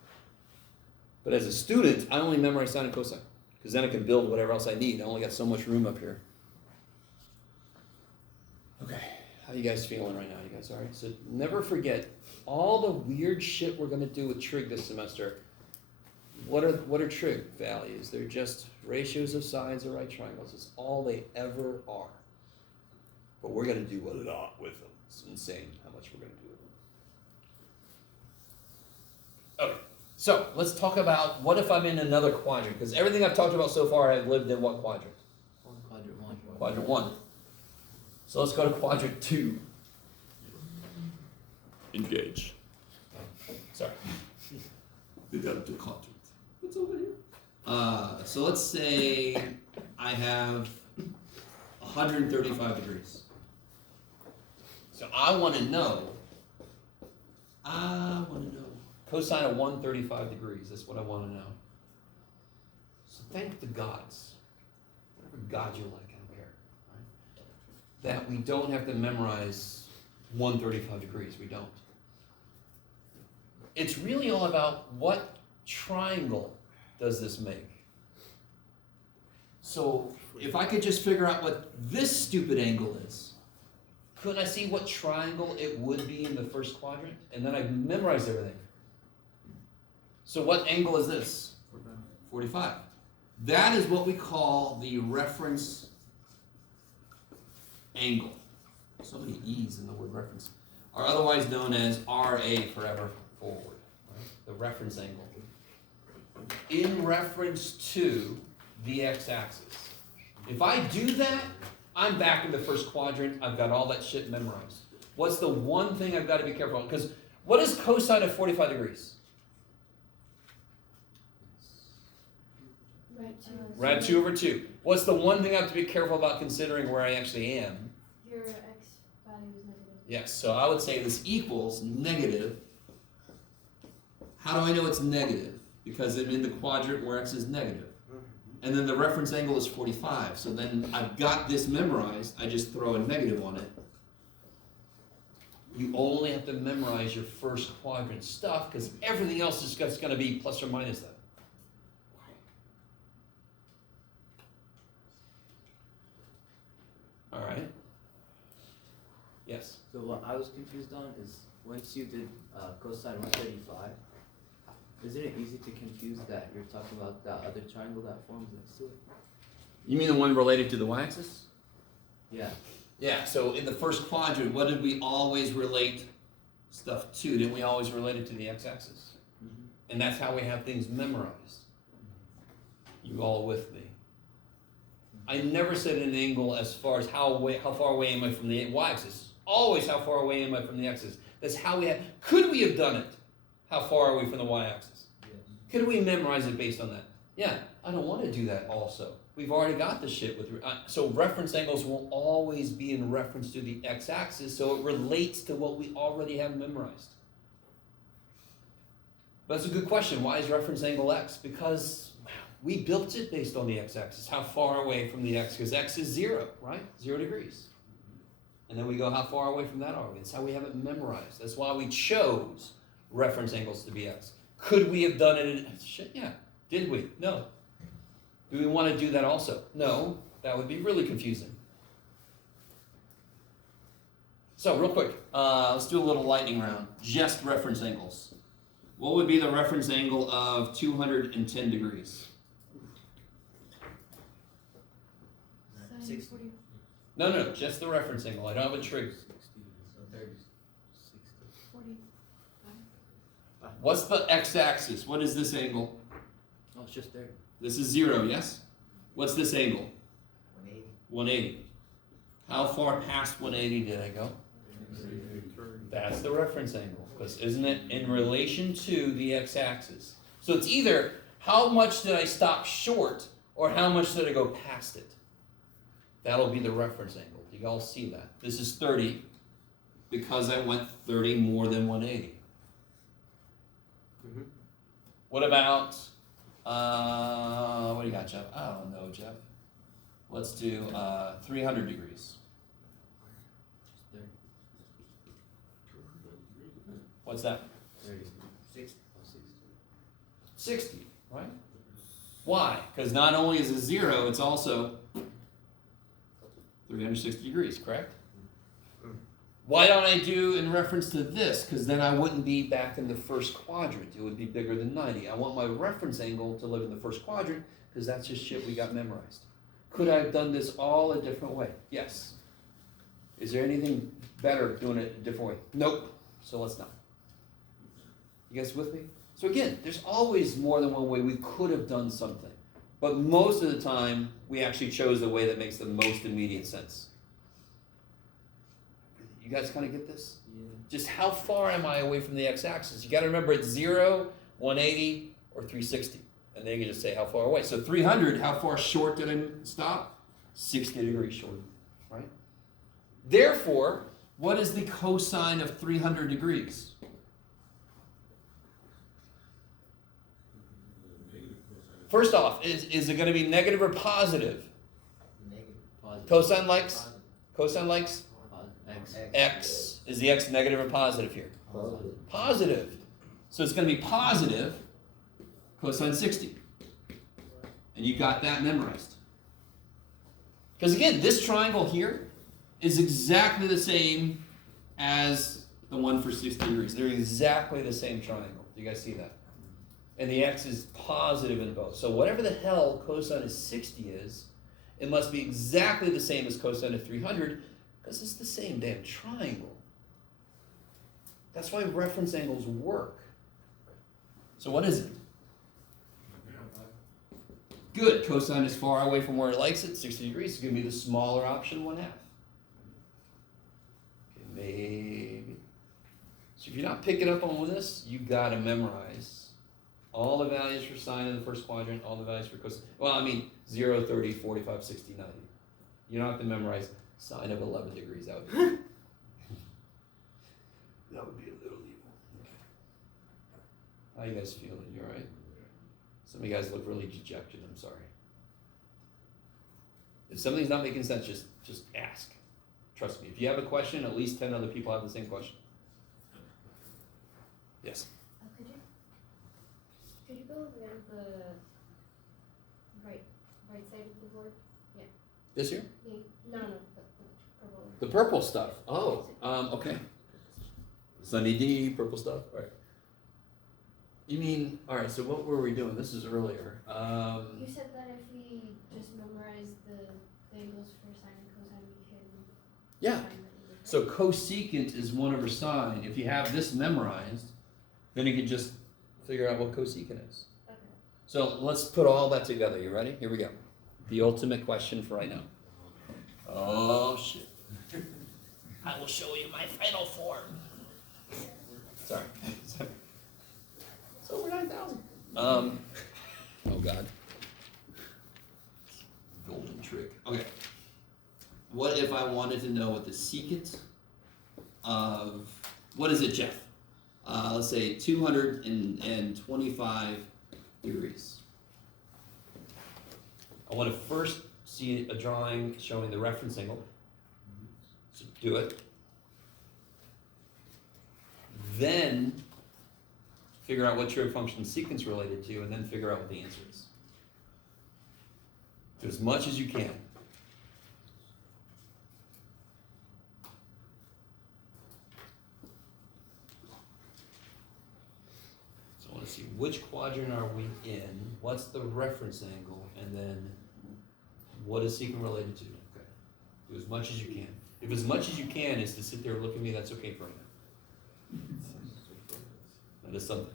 But as a student, I only memorize sine and cosine, because then I can build whatever else I need. I only got so much room up here. Okay, how you guys feeling right now? You guys all right? So never forget, all the weird shit we're going to do with trig this semester, what are trig values? They're just ratios of sides of right triangles. It's all they ever are. But we're going to do a lot with them. It's insane how much we're going to do with them. Okay. So let's talk about what if I'm in another quadrant, because everything I've talked about so far I've lived in what quadrant? Quadrant 1. Quadrant 1. So let's go to quadrant 2. Engage. Sorry. We got to quadrant. What's over here? So let's say I have 135 degrees. So I want to know cosine of 135 degrees. That's what I want to know. So thank the gods, whatever god you like, I don't care, right? That we don't have to memorize 135 degrees. We don't. It's really all about what triangle does this make. So if I could just figure out what this stupid angle is, couldn't I see what triangle it would be in the first quadrant? And then I memorized everything. So what angle is this? 45. That is what we call the reference angle. So many E's in the word reference. Or otherwise known as RA, forever forward. Right? The reference angle. In reference to the x-axis. If I do that, I'm back in the first quadrant. I've got all that shit memorized. What's the one thing I've got to be careful of? Because what is cosine of 45 degrees? Rad 2 over 2. What's the one thing I have to be careful about considering where I actually am? Your x value is negative. Yes, so I would say this equals negative. How do I know it's negative? Because I'm in the quadrant where x is negative. And then the reference angle is 45. So then I've got this memorized. I just throw a negative on it. You only have to memorize your first quadrant stuff because everything else is just going to be plus or minus that. All right. Yes. So what I was confused on is once you did cosine 135, isn't it easy to confuse that you're talking about that other triangle that forms next to it? You mean the one related to the y-axis? Yeah. Yeah, so in the first quadrant, what did we always relate stuff to? Didn't we always relate it to the x-axis? Mm-hmm. And that's how we have things memorized. You all with me? I never said an angle as far as how far away am I from the y-axis. Always how far away am I from the x-axis. That's how we have. Could we have done it? How far are we from the y-axis? Yes. Could we memorize it based on that? Yeah, I don't want to do that also. We've already got the shit with, so reference angles will always be in reference to the x-axis, so it relates to what we already have memorized. But that's a good question. Why is reference angle x? Because we built it based on the x-axis. How far away from the x? Because x is 0, right? 0 degrees. And then we go, how far away from that are we? That's how we have it memorized. That's why we chose reference angles to be x. Could we have done it in, shit, yeah. Did we? No. Do we want to do that also? No. That would be really confusing. So real quick, let's do a little lightning round. Just reference angles. What would be the reference angle of 210 degrees? 60. No, just the reference angle. I don't have a trig. 40. What's the x-axis? What is this angle? Oh, it's just 30. This is 0, yes? What's this angle? 180. 180. How far past 180 did I go? That's the reference angle, because isn't it in relation to the x-axis? So it's either how much did I stop short or how much did I go past it? That'll be the reference angle. Do you all see that? This is 30 because I went 30 more than 180. Mhm. What about, what do you got, Jeff? I don't know, Jeff. Let's do 300 degrees. 30. What's that? 30. 60. 60, right? Why? Because not only is it 0, it's also 360 degrees, correct? Why don't I do in reference to this? Because then I wouldn't be back in the first quadrant. It would be bigger than 90. I want my reference angle to live in the first quadrant because that's just shit we got memorized. Could I have done this all a different way? Yes. Is there anything better doing it a different way? Nope. So let's not. You guys with me? So again, there's always more than one way we could have done something. But most of the time, we actually chose the way that makes the most immediate sense. You guys kind of get this? Yeah. Just how far am I away from the x-axis? You got to remember it's 0, 180, or 360. And then you can just say how far away. So 300, how far short did I stop? 60 degrees short, right? Therefore, what is the cosine of 300 degrees? First off, is it going to be negative or positive? Negative. Positive. Cosine likes? Cosine likes? X. X. Is the x negative or positive here? Positive. Positive. So it's going to be positive cosine 60. And you got that memorized. Because again, this triangle here is exactly the same as the one for 60 degrees. They're exactly the same triangle. Do you guys see that? And the x is positive in both. So whatever the hell cosine of 60 is, it must be exactly the same as cosine of 300 because it's the same damn triangle. That's why reference angles work. So what is it? Good. Cosine is far away from where it likes it. 60 degrees is going to be the smaller option, 1/2. Okay, maybe. So if you're not picking up on this, you got to memorize all the values for sine in the first quadrant, all the values for cosine. Well, I mean, 0, 30, 45, 60, 90. You don't have to memorize sine of 11 degrees. That would be, that would be a little evil. Okay. How you guys feeling? You all right? Some of you guys look really dejected. I'm sorry. If something's not making sense, just ask. Trust me. If you have a question, at least 10 other people have the same question. Yes? Could you go over the right side of the board? This here? No, the purple. The purple stuff. Oh, okay. Sunny D, purple stuff. All right. You mean, all right, so what were we doing? This is earlier. You said that if we just memorize the angles for sine and cosine, we can Yeah. find the angles, So cosecant is 1/sine. If you have this memorized, then you can just figure out what cosecant is. right? Okay. So let's put all that together. You ready? Here we go. The ultimate question for right now. Oh, shit. I will show you my final form. Sorry. So we're 9,000. Oh, God. Golden trick. Okay. What if I wanted to know what the secant of, what is it, Jeff? Let's say 225 degrees. I want to first see a drawing showing the reference angle. So do it. Then figure out what trig function secant is related to, and then figure out what the answer is. Do as much as you can. So I want to see which quadrant are we in, what's the reference angle, and then what is secant related to. Okay. Do as much as you can. If as much as you can is to sit there and look at me, that's okay for now. That is something.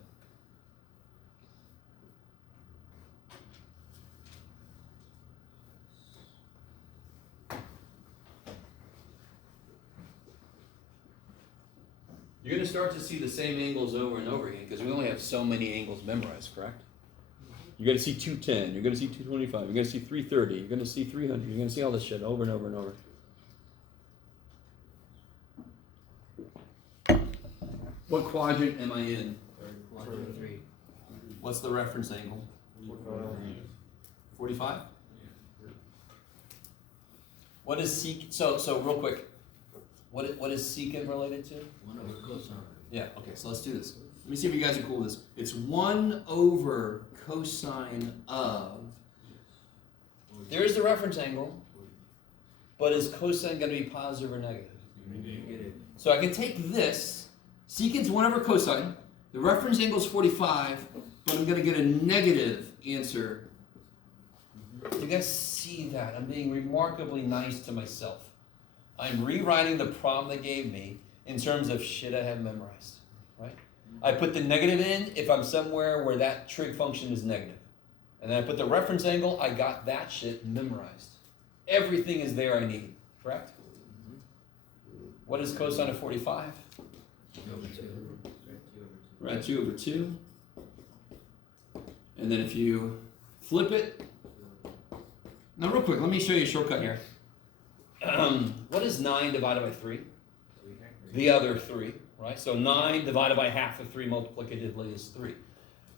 You're going to start to see the same angles over and over again because we only have so many angles memorized, correct? You're going to see 210, you're going to see 225, you're going to see 330, you're going to see 300, you're going to see all this shit over and over and over. What quadrant am I in? Quadrant 3. What's the reference angle? 45? What is secant? So real quick, what is secant related to? 1/cosine. Yeah, okay, so let's do this. Let me see if you guys are cool with this. It's 1/cosine of. There's the reference angle, but is cosine going to be positive or negative? Negative. So I can take this. Secant's 1/cosine. The reference angle is 45, but I'm going to get a negative answer. You guys see that? I'm being remarkably nice to myself. I'm rewriting the problem they gave me in terms of shit I have memorized, right? I put the negative in if I'm somewhere where that trig function is negative. And then I put the reference angle, I got that shit memorized. Everything is there I need, correct? What is cosine of 45? 2/2. We're at 2/2. And then if you flip it, now real quick, let me show you a shortcut here. What is 9 divided by 3? The other 3, right? So 9 divided by half of 3 multiplicatively is 3.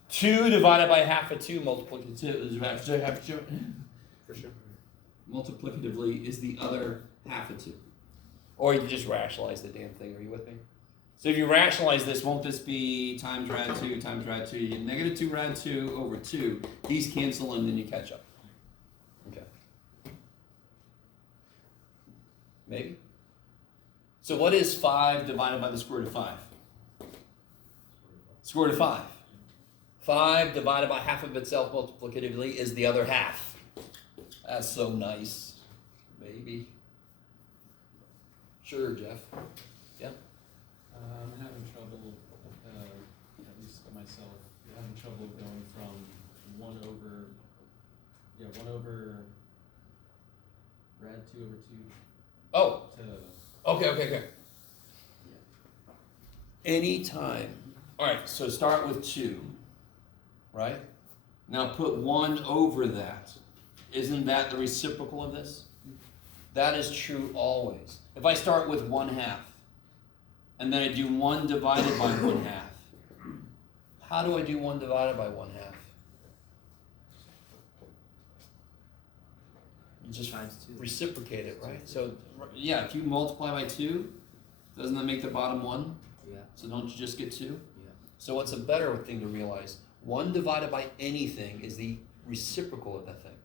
2 divided by half of 2 multiplicatively multiplicatively is the other half of 2. Or you just rationalize the damn thing. Are you with me? So if you rationalize this, won't this be times rad 2 times rad 2? You get negative 2 rad 2 over 2. These cancel and then you catch up. Okay. Maybe. So what is 5 divided by the square root of 5? Square root of 5. 5 divided by half of itself multiplicatively is the other half. That's so nice. Maybe. Sure, Jeff. I'm having trouble, at least myself, having trouble going from 1 over rad 2 over 2 Oh, to, okay. Anytime. All right, so start with 2, right? Now put 1 over that. Isn't that the reciprocal of this? That is true always. If I start with 1/2, and then I do 1 divided by 1/2, how do I do 1 divided by 1/2? You just Times 2. reciprocate it, right? So, yeah, if you multiply by 2, doesn't that make the bottom 1? Yeah. So don't you just get 2? Yeah. So what's a better thing to realize? 1 divided by anything is the reciprocal of that thing.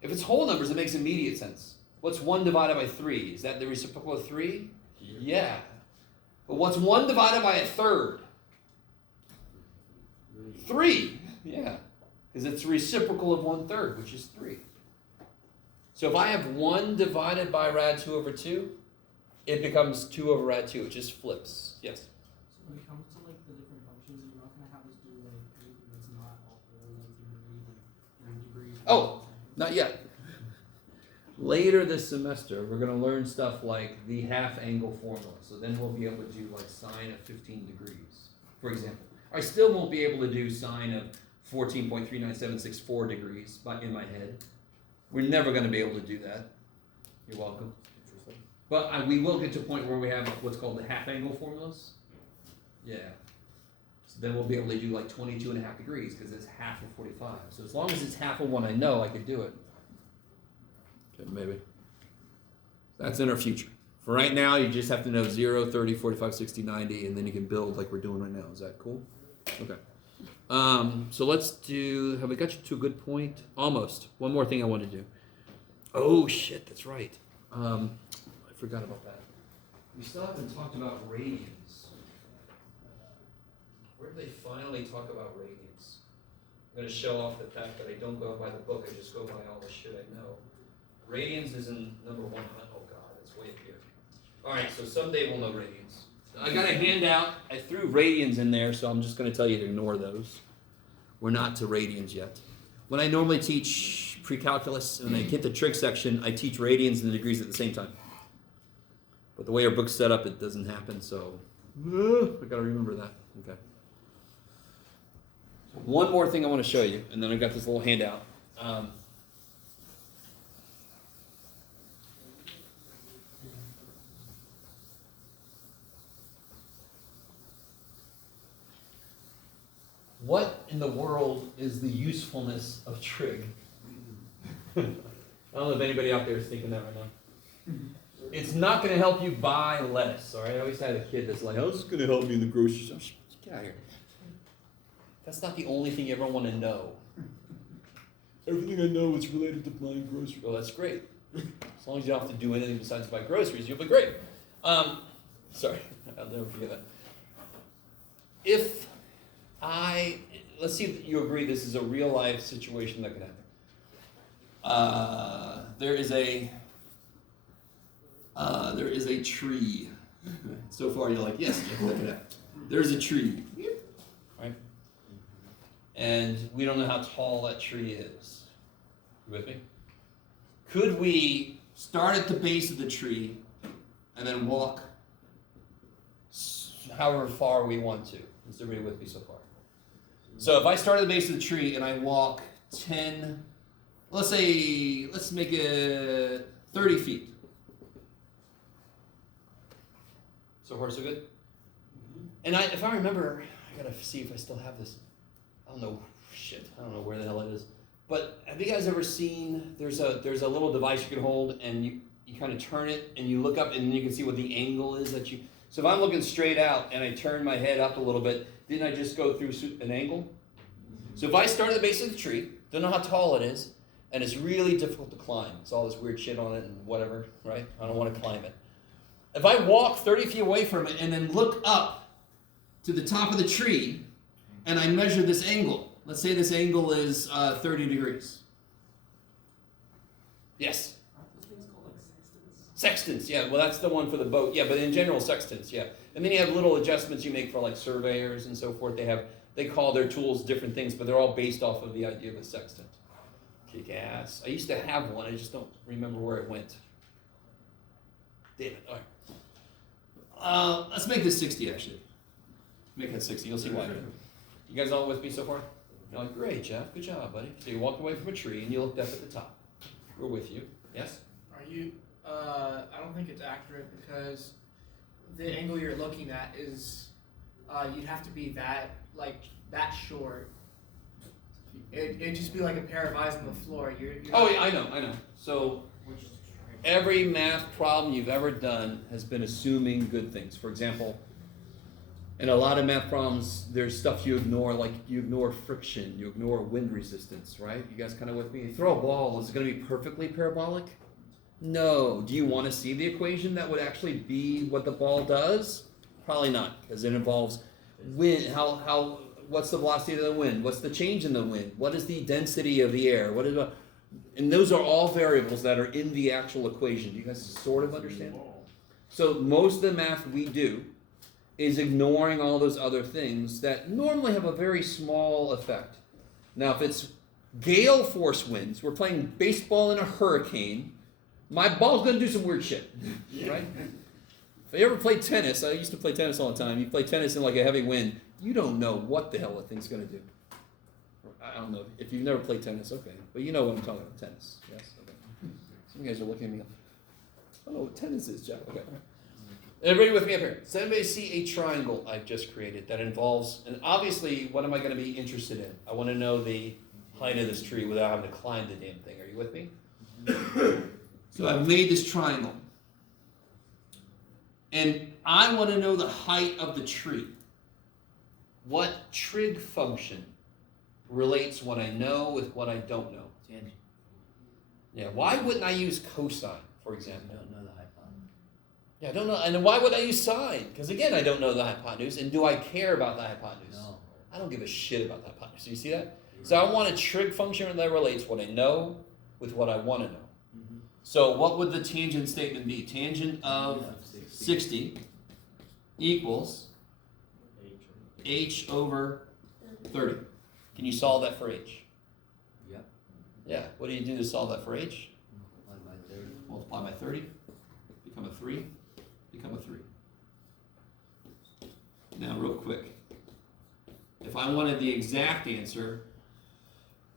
If it's whole numbers, it makes immediate sense. What's 1 divided by 3? Is that the reciprocal of 3? Yeah. But what's 1 divided by 1/3? 3. Yeah. Because it's reciprocal of 1/3, which is 3. So if I have 1 divided by rad 2 over 2, it becomes 2 over rad 2. It just flips. Yes? So when it comes to like the different functions, you're not gonna have us do like anything that's not all like degree. Oh, not yet. Later this semester, we're going to learn stuff like the half angle formula. So then we'll be able to do like sine of 15 degrees, for example. I still won't be able to do sine of 14.39764 degrees in my head. We're never going to be able to do that. You're welcome. But we will get to a point where we have what's called the half angle formulas. Yeah. So then we'll be able to do like 22.5 degrees because it's half of 45. So as long as it's half of one I know, I could do it. Okay, maybe. That's in our future. For right now, you just have to know 0, 30, 45, 60, 90, and then you can build like we're doing right now. Is that cool? Okay. So let's do, have we got you to a good point? Almost. One more thing I want to do. Oh, shit, that's right. I forgot about that. We still haven't talked about radians. Where did they finally talk about radians? I'm going to show off the fact that I don't go by the book, I just go by all the shit I know. Radians is in number 100. Oh, God, it's way up here. All right, so someday we'll know radians. I got a handout. I threw radians in there, so I'm just going to tell you to ignore those. We're not to radians yet. When I normally teach pre-calculus, and I get the trig section, I teach radians and the degrees at the same time. But the way our book's set up, it doesn't happen, so I got to remember that. Okay. One more thing I want to show you, and then I got this little handout. What in the world is the usefulness of trig? I don't know if anybody out there is thinking that right now. It's not going to help you buy lettuce, all right? I always had a kid that's like, how's this going to help me in the grocery store? Get out of here. That's not the only thing you ever want to know. Everything I know is related to buying groceries. Well, that's great. As long as you don't have to do anything besides buy groceries, you'll be great. Sorry, I'll never forget that. Let's see if you agree this is a real life situation that could happen. There is a tree. So far, you're like, yes, Jeff, look at that. There's a tree, right? And we don't know how tall that tree is. You with me? Could we start at the base of the tree and then walk however far we want to? Is everybody with me so far? So if I start at the base of the tree and I walk 10, let's make it 30 feet. So far, so good? And if I remember, I gotta see if I still have this. I don't know where the hell it is. But have you guys ever seen, there's a little device you can hold and you kind of turn it and you look up and you can see what the angle is that you, so if I'm looking straight out and I turn my head up a little bit, didn't I just go through an angle? So if I start at the base of the tree, don't know how tall it is, and it's really difficult to climb. It's all this weird shit on it and whatever, right? I don't want to climb it. If I walk 30 feet away from it and then look up to the top of the tree and I measure this angle, let's say this angle is 30 degrees. Yes? Aren't those things called like sextants? Sextants, yeah, well that's the one for the boat, yeah, but in general sextants, yeah. And then you have little adjustments you make for like surveyors and so forth. They call their tools different things, but they're all based off of the idea of a sextant. Kick ass. I used to have one, I just don't remember where it went. Damn it, alright. Let's make this 60 actually. Make that 60, you'll see why. You guys all with me so far? You're like, great, Jeff, good job, buddy. So you walked away from a tree and you looked up at the top. We're with you. Yes? Are you, I don't think it's accurate because the angle you're looking at is, you'd have to be that short. It'd just be like a pair of eyes on the floor. You're Oh, yeah, I know. So every math problem you've ever done has been assuming good things. For example, in a lot of math problems, there's stuff you ignore, like you ignore friction, you ignore wind resistance, right? You guys kind of with me? You throw a ball, is it going to be perfectly parabolic? No. Do you want to see the equation that would actually be what the ball does? Probably not, because it involves wind. What's the velocity of the wind? What's the change in the wind? What is the density of the air? And those are all variables that are in the actual equation. Do you guys sort of understand? So most of the math we do is ignoring all those other things that normally have a very small effect. Now, if it's gale force winds, we're playing baseball in a hurricane, my ball's gonna do some weird shit, right? If you ever played tennis, I used to play tennis all the time, you play tennis in like a heavy wind, you don't know what the hell the thing's gonna do. I don't know, if you've never played tennis, okay, but you know what I'm talking about, tennis, yes, okay. Some guys are looking at me, I don't know what tennis is, Jeff, okay. Everybody with me up here. Does anybody see a triangle I've just created that involves, and obviously, what am I going to be interested in? I want to know the height of this tree without having to climb the damn thing. Are you with me? So I've made this triangle. And I want to know the height of the tree. What trig function relates what I know with what I don't know? Tangent. Yeah, why wouldn't I use cosine, for I example? don't know the hypotenuse. Yeah, I don't know. And why would I use sine? Because again, I don't know the hypotenuse. And do I care about the hypotenuse? No. I don't give a shit about the hypotenuse. You see that? So I want a trig function that relates what I know with what I want to know. Mm-hmm. So what would the tangent statement be? Tangent of 60 equals h over 30. Can you solve that for h? Yep. Yeah. What do you do to solve that for h? Multiplied by 30. Multiply by 30. Become a 3. Become a 3. Now, real quick. If I wanted the exact answer,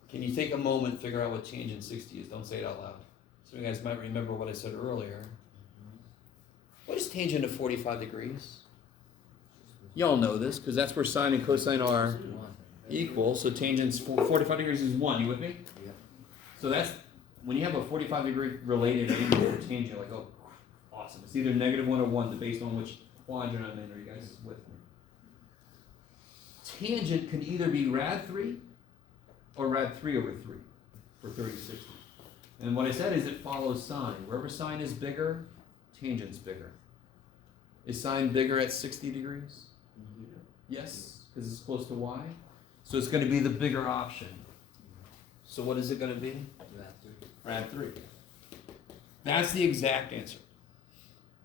can you take a moment and figure out what tangent 60 is? Don't say it out loud. So you guys might remember what I said earlier. What is tangent of 45 degrees? Y'all know this, because that's where sine and cosine are One. equal. So tangents 45 degrees is 1. You with me? Yep. So that's, when you have a 45 degree related angle or tangent, you're like, oh, awesome. It's either -1 or 1, based on which quadrant I'm in. Are you guys with me? Tangent can either be rad 3 or rad 3 over 3 for 30 to 60. And what I said is it follows sine. Wherever sine is bigger, tangent's bigger. Is sine bigger at 60 degrees? Yes, because it's close to y. So it's going to be the bigger option. So what is it going to be? Rad 3. That's the exact answer.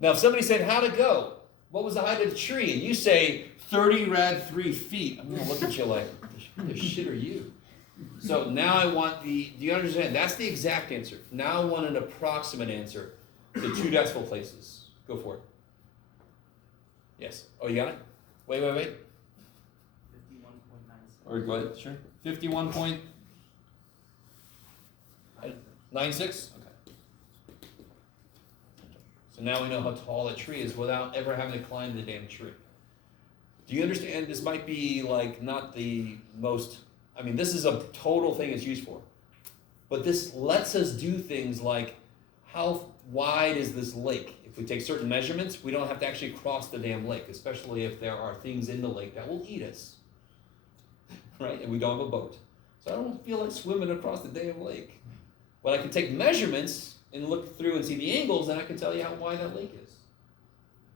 Now, if somebody said, how'd it go? What was the height of the tree? And you say 30 rad 3 feet. I'm going to look at you like, who the shit are you? So now I want do you understand? That's the exact answer. Now I want an approximate answer to 2 decimal places. Go for it. Yes. Oh, you got it? Wait. 51.97. Or go ahead, sure. 51.96? Okay. So now we know how tall a tree is without ever having to climb the damn tree. Do you understand? This might be like not the most, I mean, this is a total thing it's used for. But this lets us do things like, how wide is this lake? If we take certain measurements, we don't have to actually cross the damn lake, especially if there are things in the lake that will eat us. Right? And we don't have a boat. So I don't feel like swimming across the damn lake. But I can take measurements and look through and see the angles, and I can tell you how wide that lake is.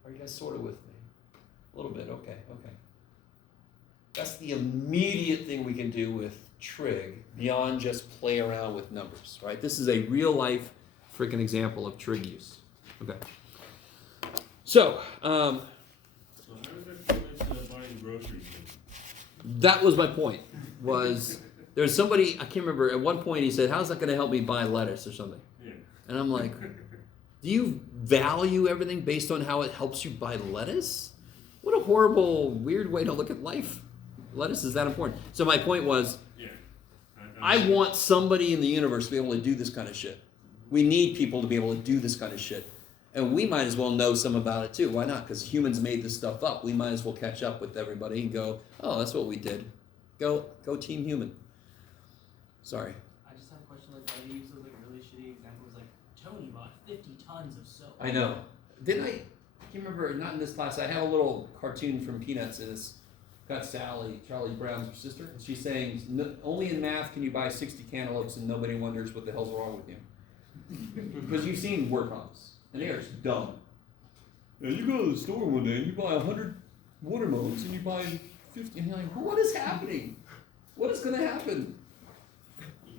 Are you guys sort of with me? A little bit, okay. That's the immediate thing we can do with trig beyond just play around with numbers, right? This is a real life freaking example of trig use. Okay. So, So how does that relate to buying groceries? that was my point. Was there was somebody, I can't remember, at one point he said, how's that going to help me buy lettuce or something? Yeah. And I'm like, do you value everything based on how it helps you buy lettuce? What a horrible, weird way to look at life. Lettuce is that important. So my point was, Yeah. I want somebody in the universe to be able to do this kind of shit. We need people to be able to do this kind of shit. And we might as well know some about it too. Why not? Because humans made this stuff up. We might as well catch up with everybody and go, oh, that's what we did. Go Team Human. Sorry. I just have a question, like, why do you use those, like, really shitty examples, like, Tony bought 50 tons of soap? I know. Didn't I can't remember, not in this class, I have a little cartoon from Peanuts, and it's got Sally, Charlie Brown's sister, and she's saying, only in math can you buy 60 cantaloupes and nobody wonders what the hell's wrong with you. Because you've seen word problems, and they are dumb. Yeah, you go to the store one day and you buy 100 watermelons and you buy 50, and you're like, what is happening? What is going to happen?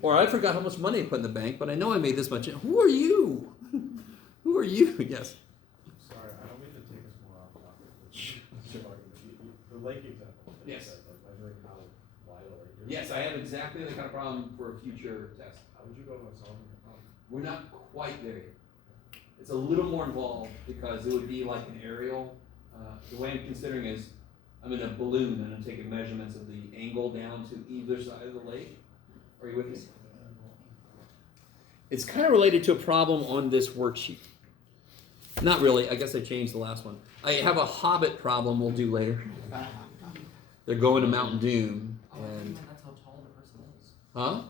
Or I forgot how much money I put in the bank, but I know I made this much. Who are you? Who are you? Yes. Sorry, I don't mean to take us more off topic. The lake example. that you Yes. said, like measuring how wide a lake is. Yes, I have exactly the kind of problem for a future test. How would you go about solving the problem? We're not quite there yet. It's a little more involved because it would be like an aerial. The way I'm considering is I'm in a balloon and I'm taking measurements of the angle down to either side of the lake. Are you with me? It's kind of related to a problem on this worksheet. Not really. I guess I changed the last one. I have a Hobbit problem we'll do later. They're going to Mount Doom. Oh, I thought you And, meant that's how tall the person is. huh? I thought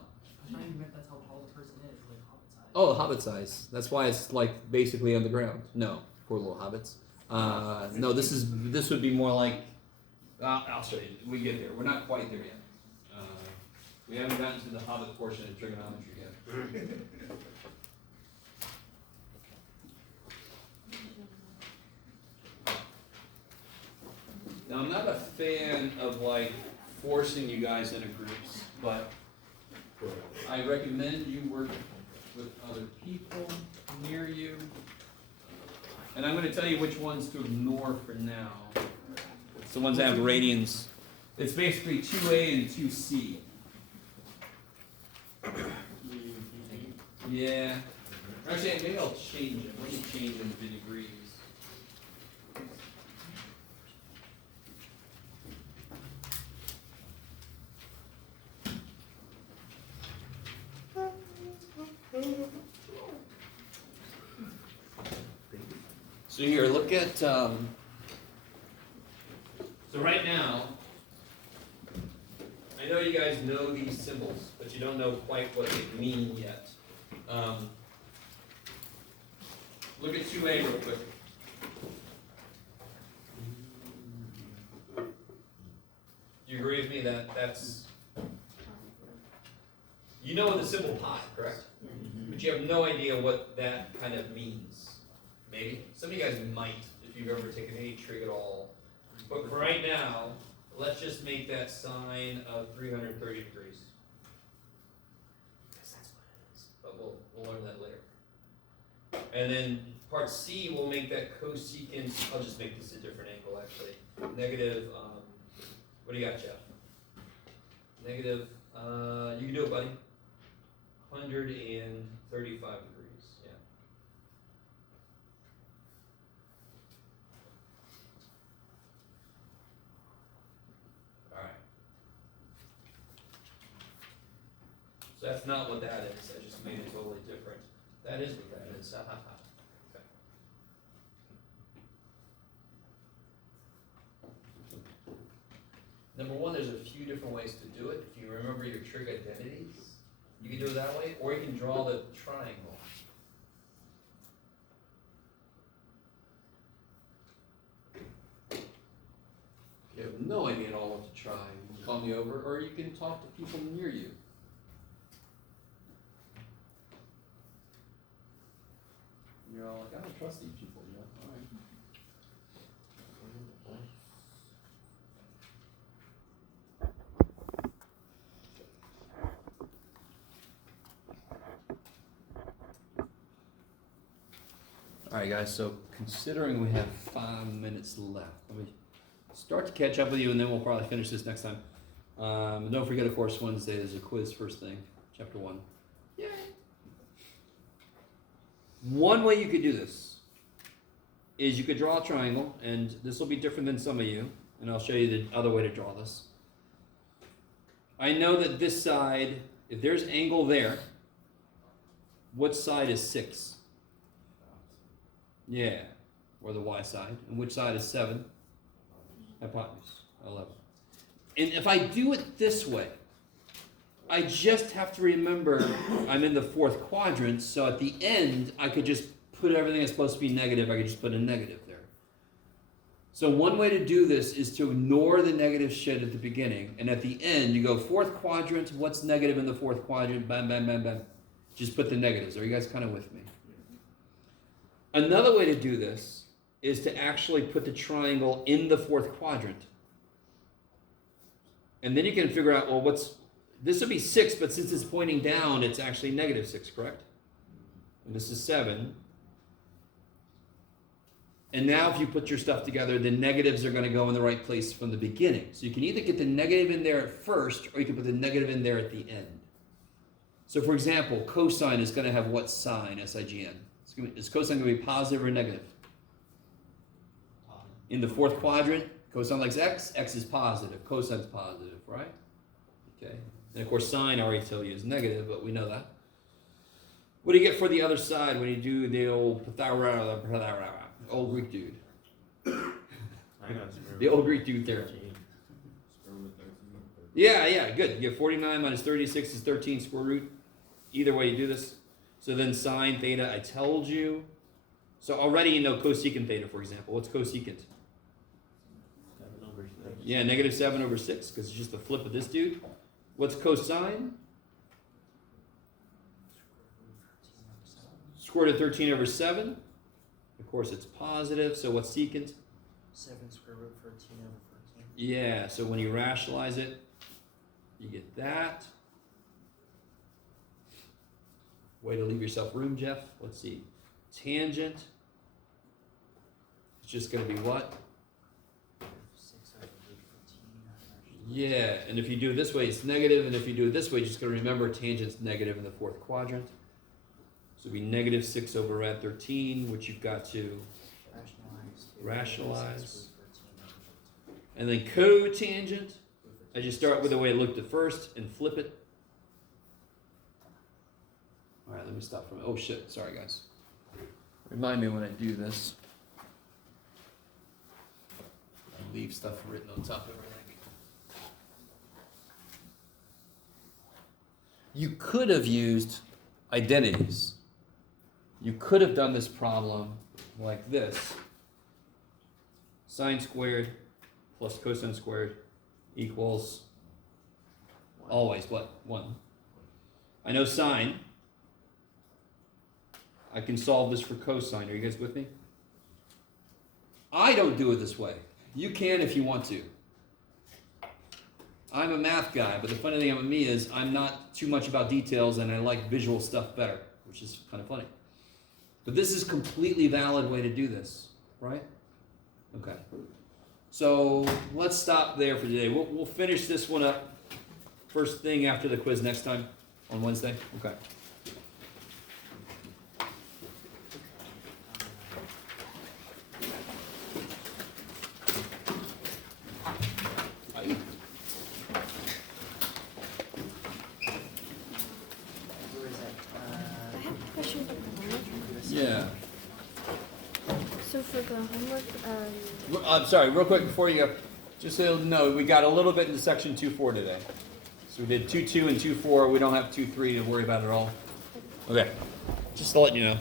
you meant that's how tall the person is, like hobbit size. Oh, the Hobbit size. That's why it's like basically on the ground. No, poor little hobbits. No, this would be more like. I'll show you. We get there. We're not quite there yet. We haven't gotten to the Hobbit portion of trigonometry yet. Now, I'm not a fan of like forcing you guys into groups, but I recommend you work with other people near you. And I'm going to tell you which ones to ignore for now. It's the ones that have radians. It's basically 2A and 2C. Yeah. Actually, maybe I'll change it. Let me change them to degrees. So here, look at, so right now, I know you guys know these symbols, but you don't know quite what they mean yet. Look at 2A real quick. Do you agree with me that that's, you know the symbol pi, correct? But you have no idea what that kind of means. Maybe. Some of you guys might, if you've ever taken any trig at all. But for right now, let's just make that sine of 330 degrees. Because that's what it is. But we'll learn that later. And then part C, we'll make that cosecant, I'll just make this a different angle actually. Negative, what do you got, Jeff? Negative, you can do it, buddy. 135 degrees, yeah. All right. So that's not what that is. I just made it totally different. That is what that is. Ha ha ha. Okay. Number one, there's a few different ways to do it. If you remember your trig identities, you can do it that way, or you can draw the triangle. If you have no idea at all what to try, you can call me over, or you can talk to people near you. trust these people, you know, alright. Alright guys, so considering we have 5 minutes left, let me start to catch up with you and then we'll probably finish this next time. Don't forget, of course, Wednesday is a quiz first thing, chapter 1. Yay! One way you could do this is you could draw a triangle, and this will be different than some of you, and I'll show you the other way to draw this. I know that this side, if there's angle there, what side is 6? Yeah, or the y side. And which side is 7? Hypotenuse, 11. And if I do it this way, I just have to remember I'm in the 4th quadrant, so at the end, I could just put everything that's supposed to be negative, I could just put a negative there. So one way to do this is to ignore the negative shit at the beginning, and at the end, you go 4th quadrant, what's negative in the 4th quadrant, bam, bam, bam, bam. Just put the negatives. Are you guys kind of with me? Another way to do this is to actually put the triangle in the 4th quadrant. And then you can figure out, well, this would be 6, but since it's pointing down, it's actually negative 6, correct? And this is 7. And now if you put your stuff together, the negatives are going to go in the right place from the beginning. So you can either get the negative in there at first, or you can put the negative in there at the end. So for example, cosine is going to have what sign, S-I-G-N? Is cosine going to be positive or negative? In the 4th quadrant, cosine likes x, x is positive, cosine's positive, right? Okay. And of course, sine, I already told you, is negative, but we know that. What do you get for the other side when you do the old old Greek dude? I got square The old Greek dude there. Square root 13. Yeah, good. You get 49 minus 36 is 13 square root. Either way you do this. So then sine theta, I told you. So already you know cosecant theta, for example. What's cosecant? 7/6. Yeah, negative 7/6, because it's just the flip of this dude. What's cosine? Square root of 13/7. Of course, it's positive. So what's secant? 7 square root 13/14. Yeah, so when you rationalize it, you get that. Way to leave yourself room, Jeff. Let's see. Tangent. It's just going to be what? 6/14. Yeah, and if you do it this way, it's negative, and if you do it this way, you're just going to remember tangent's negative in the 4th quadrant. So it'll be negative 6/13, which you've got to rationalize. And then cotangent, I just start with the way it looked at first and flip it. All right, let me stop from. Oh shit! Sorry, guys. Remind me when I do this. I leave stuff written on top of everything. You could have used identities. You could have done this problem like this. Sine squared plus cosine squared equals always what? 1. I know sine. I can solve this for cosine. Are you guys with me? I don't do it this way. You can if you want to. I'm a math guy, but the funny thing about me is I'm not too much about details and I like visual stuff better, which is kind of funny. But this is a completely valid way to do this, right? Okay. So let's stop there for today. We'll finish this one up first thing after the quiz next time on Wednesday. Okay. Where is that? I have a question about the homework. Yeah. So for the homework, I'm sorry, real quick before you go, just so you know, we got a little bit into section 2.4 today. So we did 2.2 and 2.4. We don't have 2.3 to worry about at all. Okay, just to let you know.